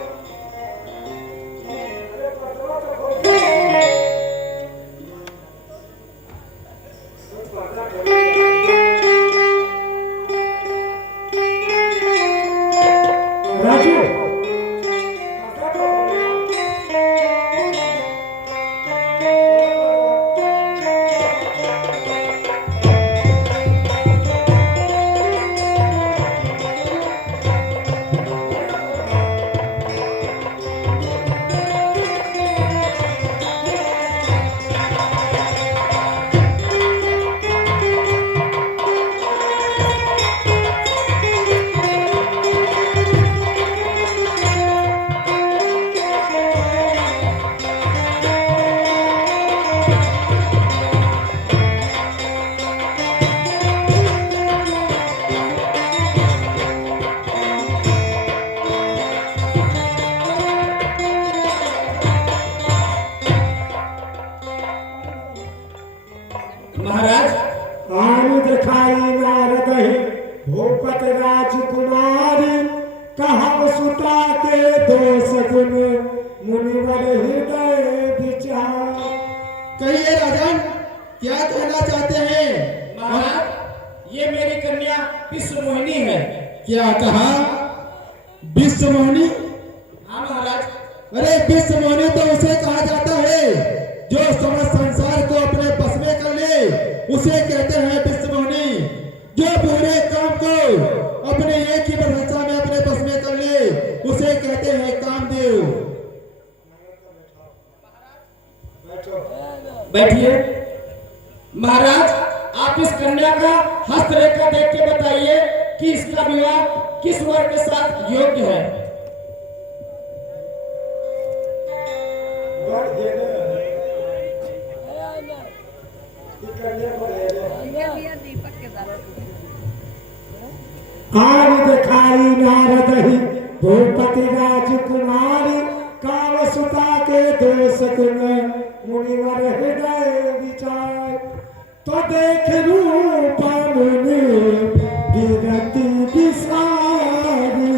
भूपत राजकुमारी कहा सुता के दोष गुण मुनिवर हृदय विचार। कहिए राजन, क्या कहना चाहते हैं? महाराज, ये मेरी कन्या विश्व मोहिनी है। क्या कहा? विश्व मोहिनी? हाँ महाराज। अरे विश्व मोहिनी तो उसे कहा जाता है जो समस्त संसार को अपने बस में कर ले, उसे कहते हैं विश्व मोहिनी। जो पूरे काम को अपने एक ही भाषा में अपने बस में कर ले, उसे कहते हैं कामदेव। बैठिए। महाराज, आप इस कन्या का हस्तरेखा देख के बताइए कि इसका विवाह किस वर के साथ योग्य है। आन दिखाई नारद ही भूपति राजकुमारी काल सुता के दोष गुण मुनिवर हृदय विचार तो देख रूप मुनि विरति विसारी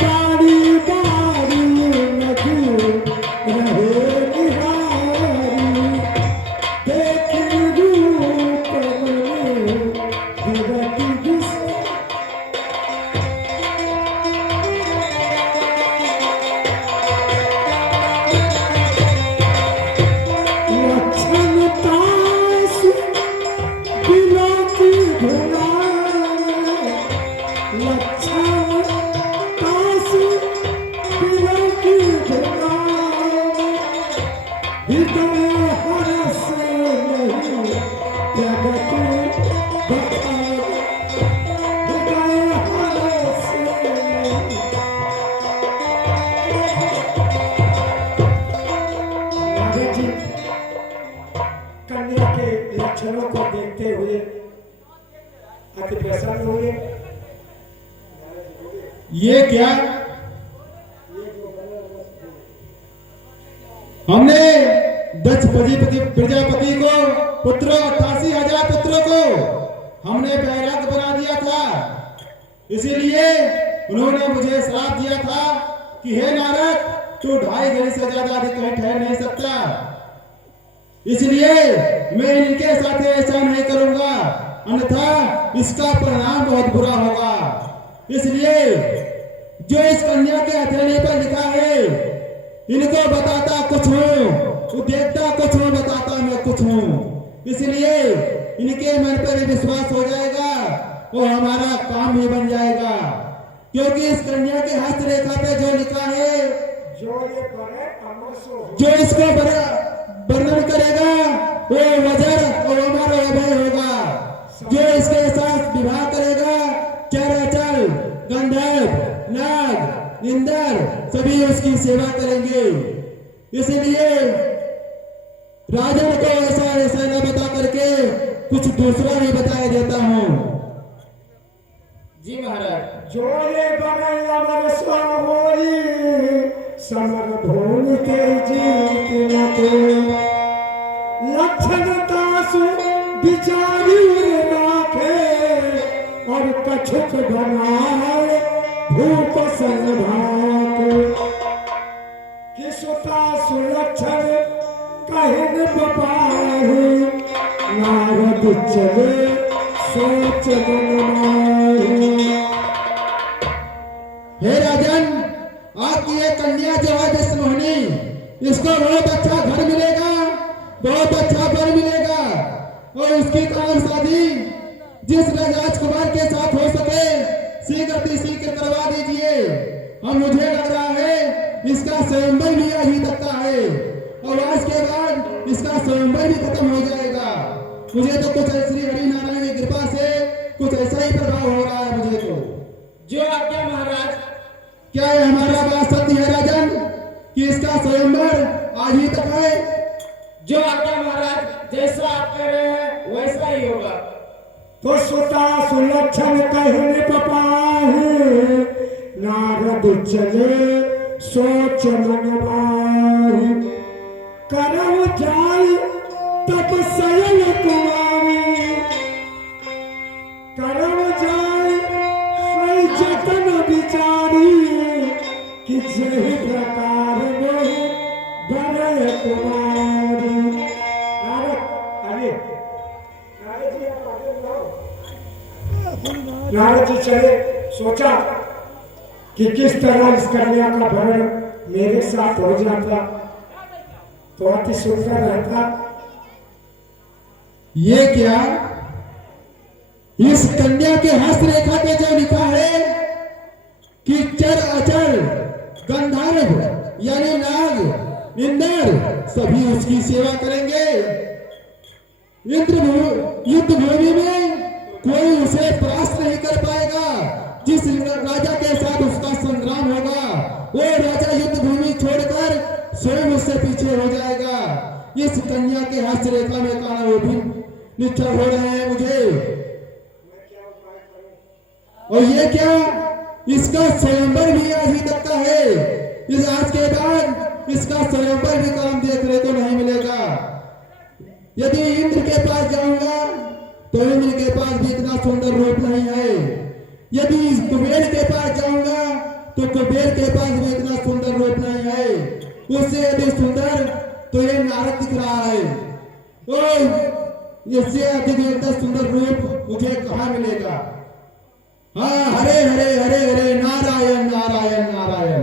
बारी बारी नदी रहे निहारी देख रूप मुनि विरति विसारी कन्या के लक्षणों को देखते हुए अति प्रसन्न हुए। ये क्या? हमने दक्ष प्रजापति को पुत्रों 88,000 पुत्रों को हमने बैराग बना दिया था, इसीलिए उन्होंने मुझे श्राप दिया था कि हे नारद, तू 2.5 घड़ी से ज्यादा अधिक कहीं ठहर नहीं सकता, इसलिए मैं इनके साथ ऐसा नहीं करूंगा, अन्यथा इसका परिणाम बहुत बुरा होगा। इसलिए जो इस कन्या के हथेली पर लिखा है, इनको बताता कुछ हूँ, देखता कुछ हूँ, बताता मैं कुछ हूँ, इसलिए इनके मन पर भी विश्वास हो जाएगा और हमारा काम भी बन जाएगा, क्योंकि इस कन्या के हस्तरेखा पे जो लिखा है, जो इसको वर्णन करेगा वो वज्र और अमर अभय होगा, जो इसके साथ विवाह करेगा चराचर गंधर्व नाग इंद्र सभी उसकी सेवा करेंगे। इसलिए राजन को ऐसा न बता करके कुछ दूसरा भी बताया देता हूँ। जी महाराज। जो ये बगल अमर स्वामी समर भूमि के जीत न कोई लक्षण दासु बिचारी राखे और कछुक बनाए भूप संभाके कि सुता सुलक्षण कहन बपाही नारद चले सोच मन माही। हे राजन, आपकी ये कन्या जो है विष्णुमोहिनी, इसको बहुत अच्छा घर मिलेगा, बहुत अच्छा वर मिलेगा और इसकी काम शादी जिस राजकुमार के साथ हो सके शीघ्र करवा दीजिए। और मुझे लग रहा है इसका स्वयंवर भी अभी तक का है और आज के बाद इसका स्वयंवर भी खत्म हो जाएगा। मुझे तो कुछ श्री हरि नारायण की कृपा से कुछ ऐसा ही प्रभाव हो रहा है मुझे तो। जो आज्ञा महाराज। क्या है हमारा बात सत्य है राजन कि इसका स्वयंवर आज ही तक है? जो आज्ञा महाराज, जैसा आप कह रहे हैं वैसा ही होगा। तो सुता सुलक्षण कहने पपाही नारद चले सोच मन माही करम जाई तब सयल कुमारी करम जाई सही जतन विचारी कि जही प्रकार में बड़े कुमारी। नारद जी चले, सोचा कि किस तरह इस कन्या का भरण मेरे साथ हो जाता तो अति सुंदर रहता। ये क्या? इस कन्या के हस्तरेखा पे जो लिखा है कि चर अचर गंधर्व यानी नाग इंद्र सभी उसकी सेवा करेंगे। युद्ध भूमि में कोई उसे परास्त नहीं कर पाएगा। जिस राजा के साथ उसका संग्राम होगा वो राजा युद्ध भूमि छोड़कर स्वयं उससे पीछे हो जाएगा। इस कन्या के हस्तरेखा में काना वो भी निश्चय हो रहे हैं मुझे। और ये क्या? इसका स्वयंवर भी आज ही तक का है। इस आज के बाद इसका स्वयंवर भी काम देखने को नहीं मिलेगा। यदि इंद्र के पास जाऊंगा तो इंद्र के पास भी इतना सुंदर रूप नहीं है। यदि कुबेर के पास जाऊंगा तो कुबेर के पास भी इतना सुंदर रूप नहीं है। उससे अधिक सुंदर तो ये नारद दिख रहा है। इससे अधिक एकदम सुंदर रूप मुझे कहाँ मिलेगा। हाँ, हरे हरे हरे हरे नारायण नारायण नारायण।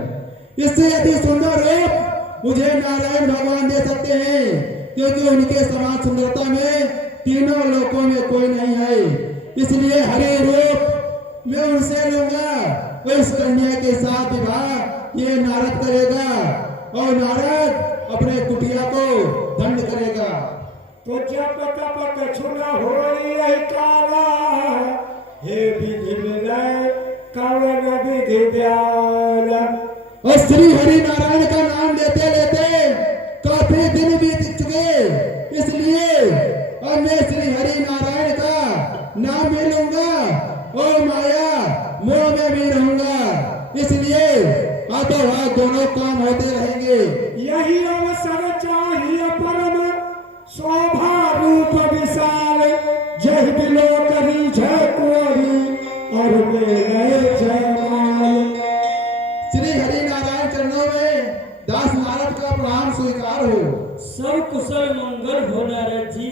इससे अधिक सुंदर रूप मुझे नारायण भगवान दे सकते हैं, क्योंकि उनके समान सुंदरता में तीनों लोकों में कोई नहीं है। इसलिए हरे रूप मैं उनसे लूंगा। उस कन्या के साथ विवाह ये नारद करेगा और नारद अपने कुटिया को दंड करेगा। तो जब तब कछुना हो काला, हे विधि विनय कवन विधि व्याल। और श्री हरि नारायण का नाम लेते लेते काफी दिन बीत चुके, इसलिए अब मैं श्री हरि नारायण का नाम भी लूंगा और माया मोह में भी रहूंगा। इसलिए हाथों हाथ दोनों काम होते रहेंगे। यही अवसर चाहिए परम शोभा रूप विशाल। जय बिलो करी जय कुंवरी और मेरे जयमाल। श्री हरि नारायण चरणों में दास नारद का प्रणाम स्वीकार हो। सब कुशल मंगल हो नारद जी।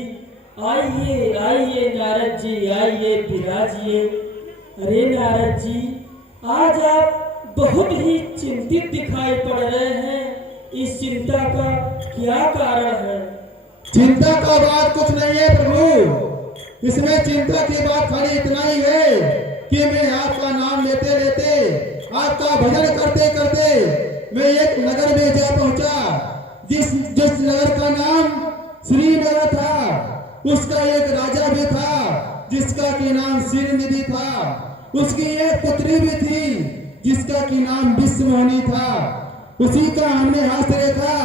आइए आइए नारद जी, आइए विराजिए। अरे नारद जी, आज आप बहुत ही चिंतित दिखाई पड़ रहे हैं। इस चिंता का क्या कारण है? चिंता का बात कुछ नहीं है प्रभु। इसमें चिंता की बात खाली इतना ही है कि मैं आपका नाम लेते लेते, आपका भजन करते करते मैं एक नगर में जा पहुंचा, जिस नगर का नाम श्रीनगर था। उसका एक राजा भी था जिसका की नाम श्रीनिधि था। उसकी एक पुत्री भी थी जिसका की नाम विश्वमोहिनी था। उसी का हमने हस्त रेखा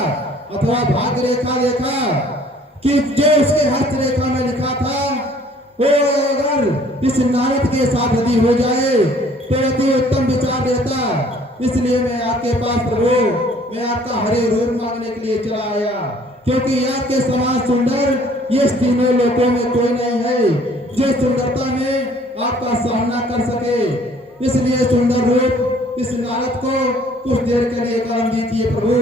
अथवा भाग्य रेखा देखा कि जो उसके हस्त रेखा में लिखा था वो अगर इस नारद के साथ यदि हो जाए तो अति उत्तम विचार रहता। इसलिए मैं आपके पास प्रभु, मैं आपका हरे रूप मांगने के लिए चला आया, क्योंकि आपके समान सुंदर ये तीनों लोकों में कोई नहीं है जो सुंदरता में आपका सामना कर सके। इसलिए सुंदर रूप इस नारद को कुछ देर के लिए काम दीजिए प्रभु,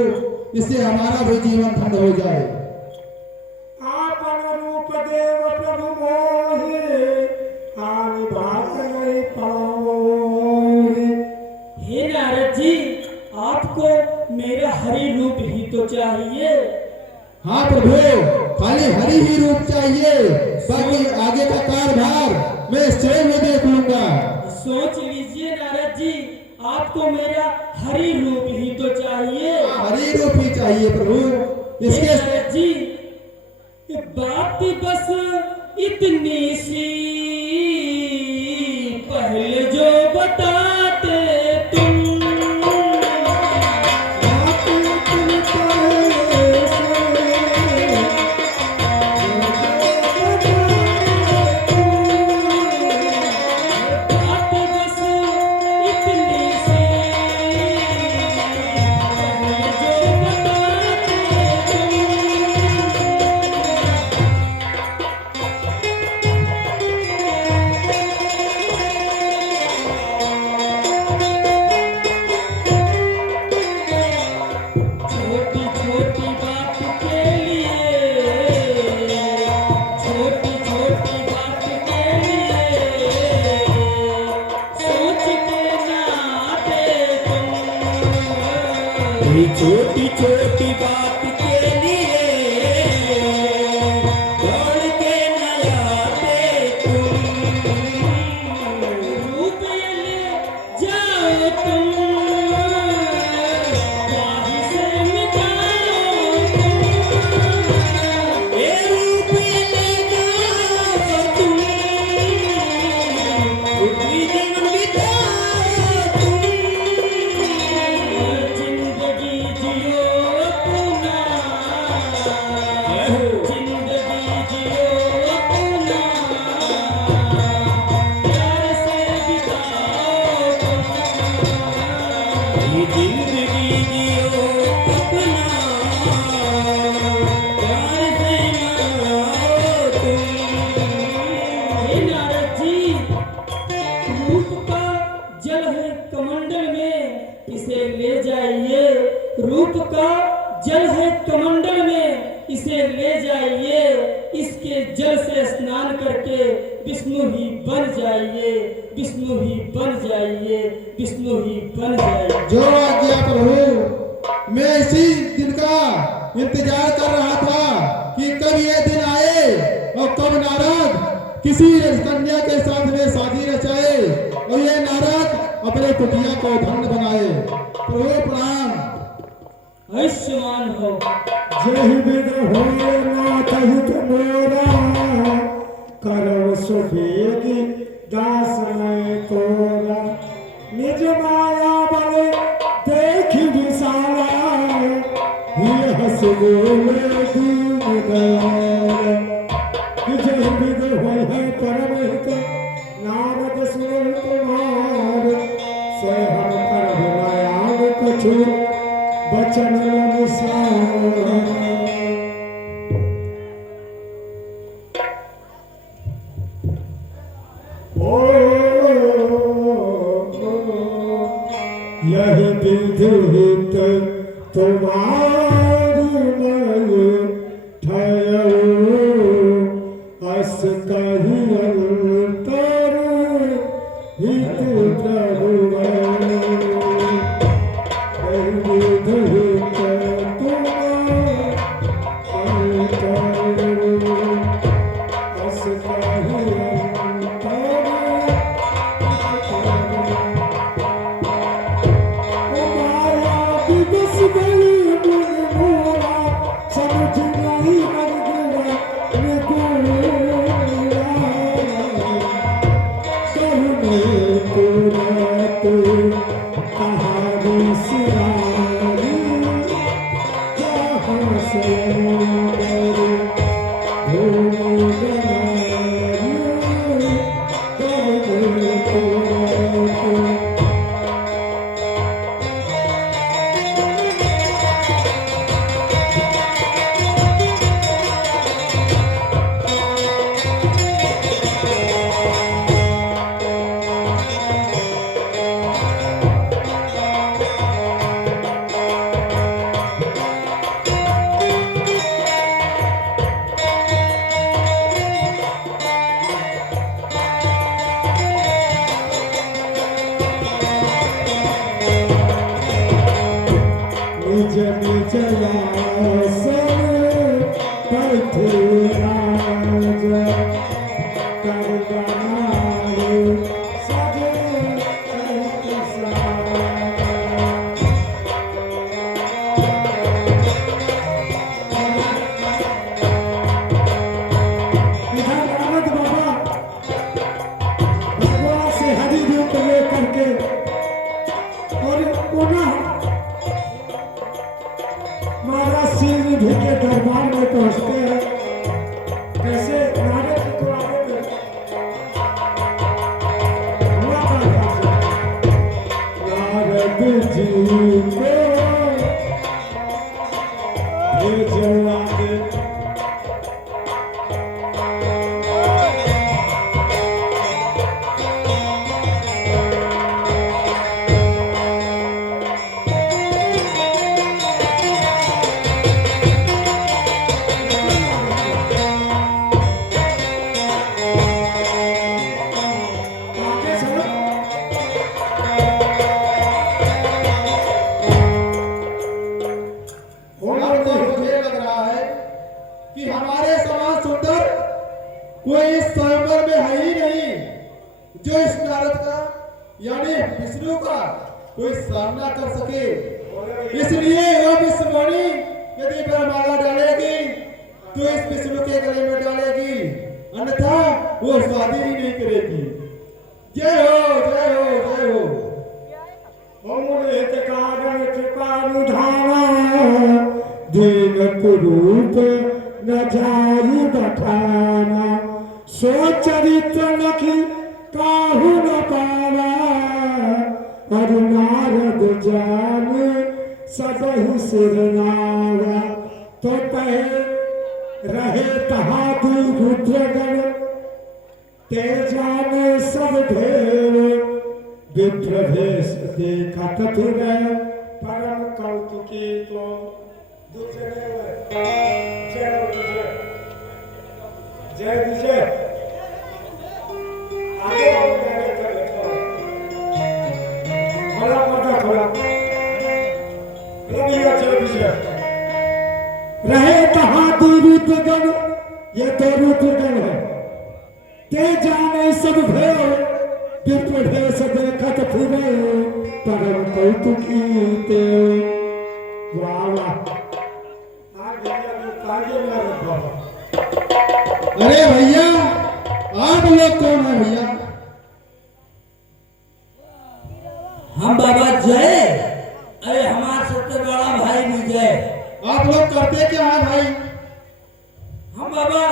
इससे हमारा भी जीवन धन्य हो जाए। आपन रूप देव प्रभु मोहि, आन बात नहीं पाओगे। हे नारद जी, आपको मेरा हरि रूप ही तो चाहिए। हाँ प्रभु, खाली हरि ही रूप चाहिए, बाकी आगे का कारभार मैं स्वयं में देख लूंगा। सोच लीजिए नारद जी, आपको मेरा हरि रूप ही तो चाहिए। हरि रूप ही चाहिए प्रभु। इसके नारद जी, बात बस इतनी सी पहले जो बताते तुम। छोटी छोटी बात के लिए दौड़ के न आते तुम। रूप ले जाओ तुम, राही से मिटाओ तुम। ये रूप ले जाओ तुम, अपनी जीवन बिताओ तुम। जिंदगी जियो अपना इसे ले जाइए। रूप का जल है कमंडल में, इसे ले जाइए। इसके जल से स्नान करके विष्णु ही बन जाइए, विष्णु ही बन जाइए, विष्णु ही बन जाइए। जो आज्ञा प्रभु, मैं इसी दिन का इंतजार कर रहा था कि कब ये दिन आए और कब नारद किसी कन्या के साथ में शादी रचाए और ये नारद अपने कुटिया को धन्य बनाए। प्रभु प्रणाम। आयुष्मान हो। जय विद होए नाथ हित मोरा, करव सुभेगी दास मैं तोरा। निज माया बल देखी विशाला, ये हस बोले दीन दयाल। जय विद होए परम हित, नारद सुन कुमार। सोय हम करब नयान कछु, बचन अनुसार। यही विधित तुम्हारी मैं ठहरो, अस कही अंतर हित प्रभु। कोई स्वयंवर में है ही नहीं जो इस नारद का यानी विष्णु का कोई सामना कर सके। इसलिए वो विष्णुवाणी यदि वरमाला डालेगी तो इस विष्णु के गले में डालेगी, अन्यथा वो शादी ही नहीं करेगी। जय हो जय हो जय हो। अमृत कारण कृपा निधाना, दीन कुरूप न जाई बठाना। सो चरित्र लखी काहू न पावा, और नारद जाने सबहि सिर नावा। तो कहे रहे तहादी रुद्रगण, ते जाने सब ढेर। विप्रवेश देखत फिरे परम कौतुकी तो दूसरे जय विजय जय विजय आगे खोला पर्दा खोला भैया जय विजय रहे बहादुर रुद्रगण ये तो रुद्रगण है ते जाने सब भेद विप्रवेश देखत फिरे परम कौतुकी ते वाह वाह अरे भैया आप लोग कौन है भैया? हम बाबा जय, अरे हमारा सबसे बड़ा भाई विजय। आप लोग करते क्या है भाई? हम बाबा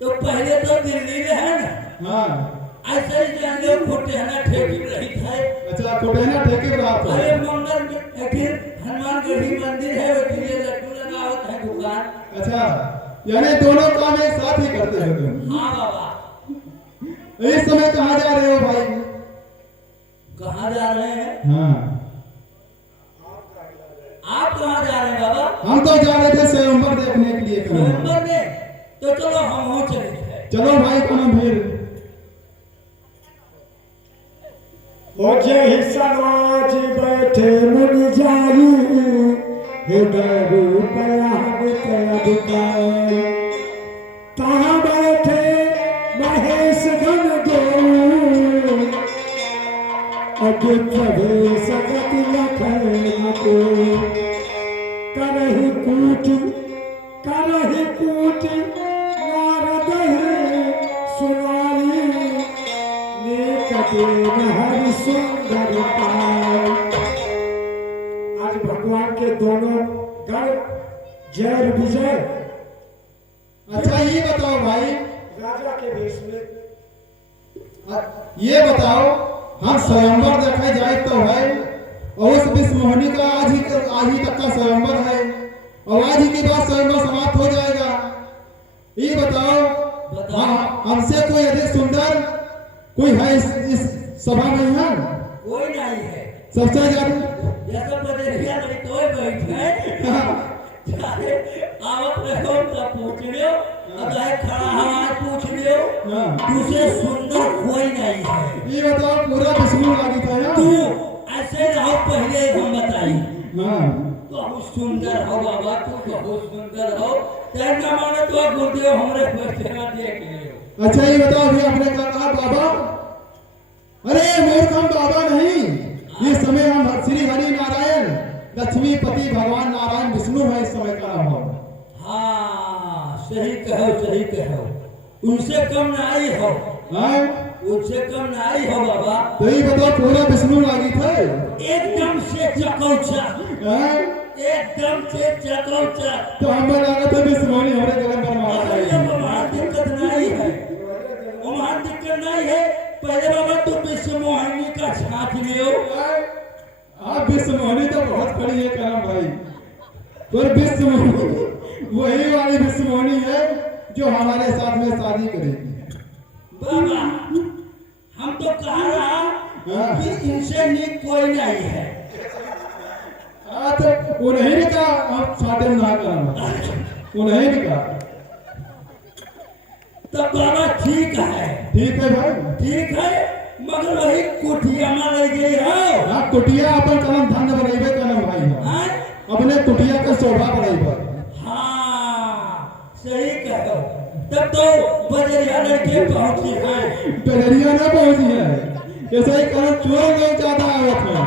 तो पहले तो दिल्ली में है ना, हाँ ऐसे ही जान लो खुटेना ठेकी रही था। अच्छा खुटेना ठेके रहा था। अरे मंगल में फिर हनुमानगढ़ी मंदिर है, वो लिए लड्डू लगा होता है दुकान। अच्छा यानी दोनों काम एक साथ ही करते हो तुम? हाँ बाबा। इस समय कहाँ जा रहे हो भाई? कहाँ जा रहे हैं? हाँ आप कहाँ जा रहे हैं बाबा? हम तो जा रहे थे स्वयंवर देखने के लिए। नवंबर में तो चलो हम हो चले। चलो भाई कहाँ फिर? ओ जय समाज बैठे मुनि जाई हृदय रूप अधिकार तहाँ बैठे महेश घन गो प्रवेश गति लखन को करहि कूट नारद सुनाई हरि सुंदर पाय। आज भगवान के दोनों गण जय और विजय। अच्छा ये बताओ भाई, राजा के वेश में ये बताओ हम स्वयंवर देखे जाए तो है और उस विश्व मोहिनी का आज ही तक का स्वयंवर है और आज ही के बाद स्वयंवर समाप्त हो जाएगा। ये बताओ हमसे कोई अधिक सुंदर कोई है इस सभा में? है कोई नहीं है। सबसे ज्यादा जैसे बदरिया में कोई बैठे चाहे आवत रहो तो पूछ लियो, अगर खड़ा हवा पूछ लियो, दूसरे सुंदर कोई नहीं है। ये बताओ पूरा विष्णु लागी था ना? तू ऐसे रहो पहले हम बताई। बहुत सुंदर हो बाबा, तू बहुत सुंदर हो। तेरे ना माने तो गुरुदेव हमरे बैठेगा देख लियो। अच्छा ये बताओ अभी आपने क्या कहा बाबा? अरे मूर्ख हम बाबा नहीं, ये समय हम श्री हरि नारायण लक्ष्मीपति भगवान नारायण विष्णु है इस समय का नाम हम। हाँ सही कहो, उनसे कम नहीं हो। उनसे कम नहीं हो बाबा। तो ये बताओ पूरा विष्णु लागी थे? एकदम से चकौचा, एकदम से चकौचा। तो हम लगा था विष्णुनी हमारे गले में मारा है। वहाँ दिक्कत नहीं है, वहाँ दिक्कत नहीं है। पहले बाबा तू विश्व मोहिनी का छाप लियो। आप विश्व मोहिनी तो बहुत खड़ी है करम भाई, पर विश्व मोहिनी वही वाली विश्व मोहिनी है जो हमारे साथ में शादी करेगी। बाबा हम तो कह रहा कि इनसे नीक कोई नहीं है। तो उन्हीं ने कहा आप शादी ना करना, उन्हीं ने कहा। तब बाबा ठीक है भाई ठीक है, मगर वही कुटिया में ले गई हो। हाँ कुटिया अपन कलम धन्य बनेबे कलम भाई, अपने कुटिया का शोभा बढ़ेबे। हाँ सही कहो। तब तो बजरिया लड़के पहुंची है। बजरिया ना पहुंची है, ऐसा ही कलम चोर लोग ज्यादा आवत है,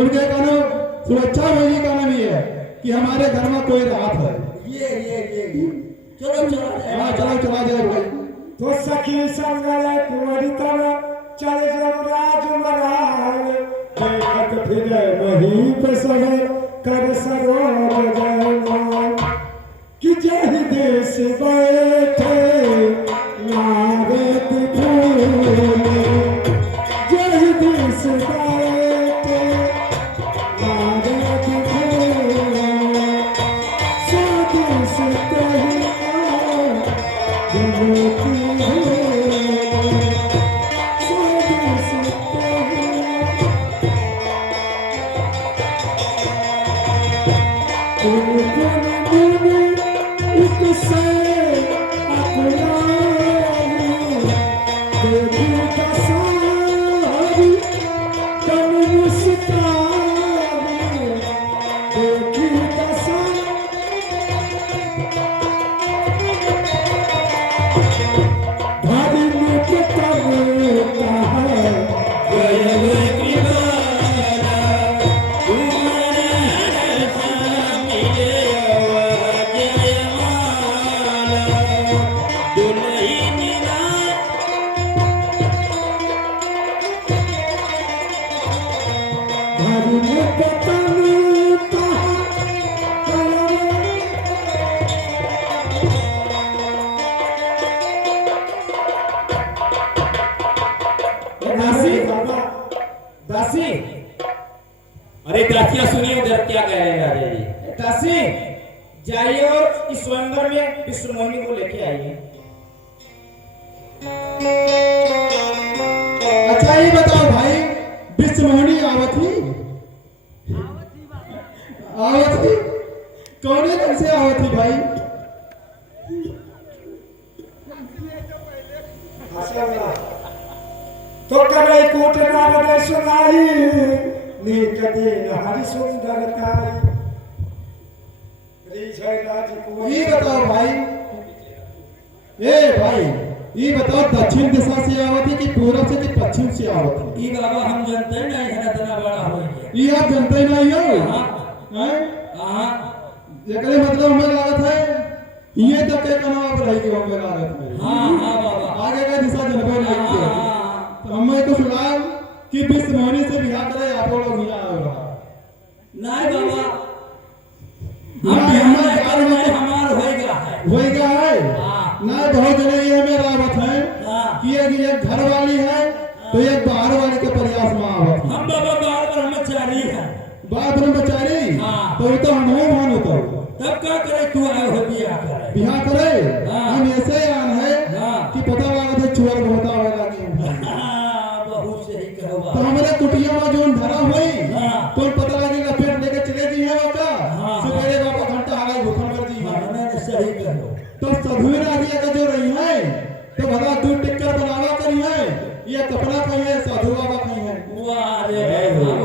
उनके कलम सुरक्षा होगी का नाम ये है कि हमारे घर में कोई राहत है। ये चलो चला जाए भाई। तो सखी संग कुंवरी तब चल जब राजमहल देखत फिरे वहीं पे सब कर सरोज जयमान कि जय देश बैठे नारद फूल जय देश बैठे नारद फूल स्वदेश कहिया विभूति स्वदेश कहिया दासी दासी अरे दासिया सुनिए उधर क्या कह रहे हैं राजा जी। दासी जाइए और इस स्वयंवर में विष्णु मोहिनी को लेके आइए। अच्छा ये बताओ भाई, विश्व मोहिनी आवत ही कौन ढंग से आवत ही भाई? तो करे कोट नारद सुनाई नीक दिन हरि सुंदरताई। ये बताओ भाई, ए भाई ये बताओ दक्षिण दिशा से आवत है कि पूरब से कि पश्चिम से आवत है? ये बाबा हम जानते हैं नहीं है इतना बड़ा हो गया। ये आप जानते ही नहीं हो? हाँ हाँ एकरे मतलब हमें लागत है ये तक के कनाव पर रहेगी हमें लागत है। हाँ हाँ बाबा आगे का दिशा जनबे नहीं किया। तो हमें तो सुनाओ कि विश्व मोहिनी से बिहार करे आप लोग नहीं आओ रहा। नहीं बाबा नहीं हमारे बारे में हमार होएगा है। होएगा है हाँ। नहीं बहुत जने ये में रावत है हाँ। कि एक घर वाली है तो एक बाहर वाली के प्रयास में आवत है। हम बाबा बाहर पर हम चारी है। बात में बेचारी हाँ। तो ये तो हम हो मान होता तब क्या करे तू आए हो बिया करे। बिहार करे हाँ। हम ऐसे आन है हाँ। कि पता लागत है चुअर होता है लगी हाँ, बहुत सही कहो तो बाबा। हमारे कुटिया में जो धरा हुई हाँ। तो पता लगी लपेट लेके चले जी है बाबा हाँ। सवेरे बाबा घंटा हारा भूखन कर दी है। मैंने सही कहो। तो सधुर आदि अगर जो रही है तो भला दूध टिक्कर बनावा करी है ये कपड़ा कही है साधु बाबा कही है वाह रे वाह।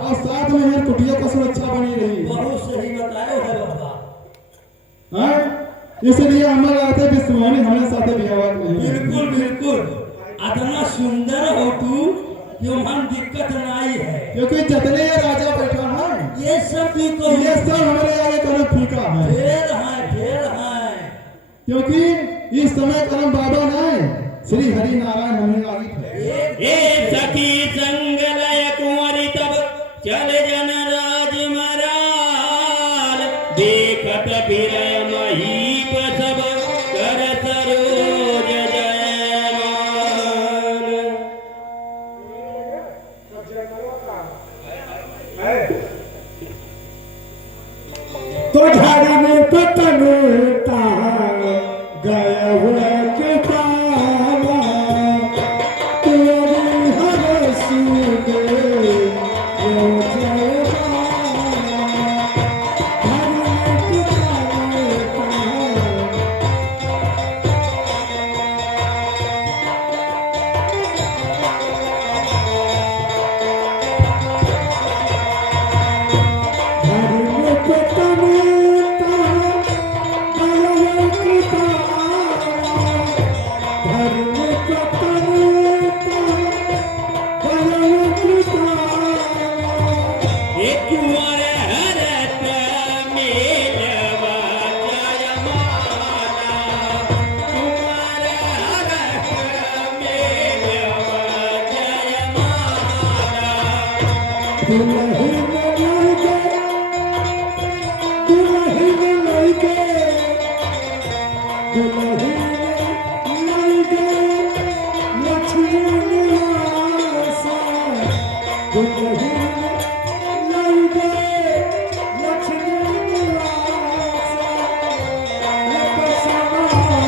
और साथ में है कुटिया का सुरक्षा बनी रही। बहुत सही बताए है बाबा। हाँ इसलिए हमारे आते विश्व मोहिनी हमारे साथ बिहार बिल्कुल बिल्कुल इतना सुंदर हो तू जो हम दिक्कत नहीं है। क्योंकि जितने ये राजा बैठा है ये सब भी को ये सब हमारे आगे करम फीका है फेर है। क्योंकि इस समय करम बाबा नहीं श्री हरि नारायण हमें आगे थे। ए सखी संग लय कुंवरी तब चल जन राज मराल देखत फिर महीप सब कर सरोज जयमान। तो झाड़ी में पतन गया हुआ के पाला तेरी हर सूगे यो जयमाला।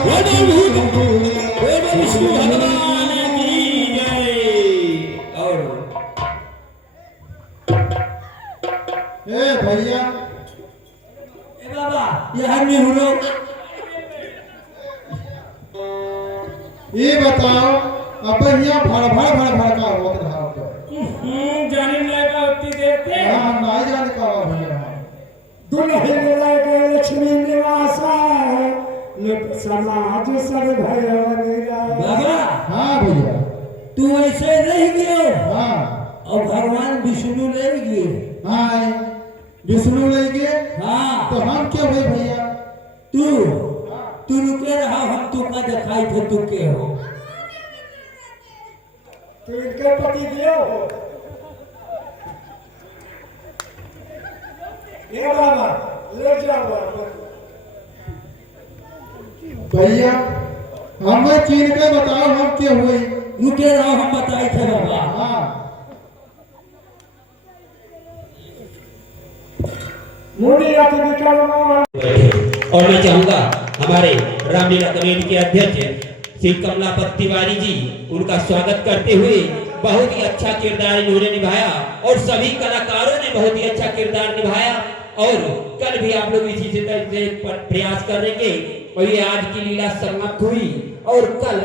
झाड़ी में विष्णु भगवान की जय। और ए भैया यहाँ निहुरो। ये बताओ अब यहाँ भड़ का होत रहा तो जाने लगा उतनी देर से हाँ नहीं जाने का हुआ भैया दुल्हन लगे लक्ष्मी निवासा समाज सब भैया। बाबा हाँ भैया तू ऐसे रह गयो हाँ और भगवान विष्णु ले गए। हाँ विष्णु ले गए हाँ तो हम क्या हुए भैया तू रुके रहा, हम तू का दिखाई थे तू के हो। तो इनके पति दियो हो। ये बाबा ले जाओ भैया हमें चीन के बताओ हम क्या हुए रुके रहो, हम बताए थे बाबा। हाँ मुनि अति विक्रम और मैं चाहूंगा हमारे रामलीला कमेटी के अध्यक्ष श्री कमलापत तिवारी जी उनका स्वागत करते हुए बहुत ही अच्छा किरदार इन्होंने निभाया और सभी कलाकारों ने बहुत ही अच्छा किरदार निभाया और कल भी आप लोग इसी से प्रयास करेंगे और ये आज की लीला समाप्त हुई और कल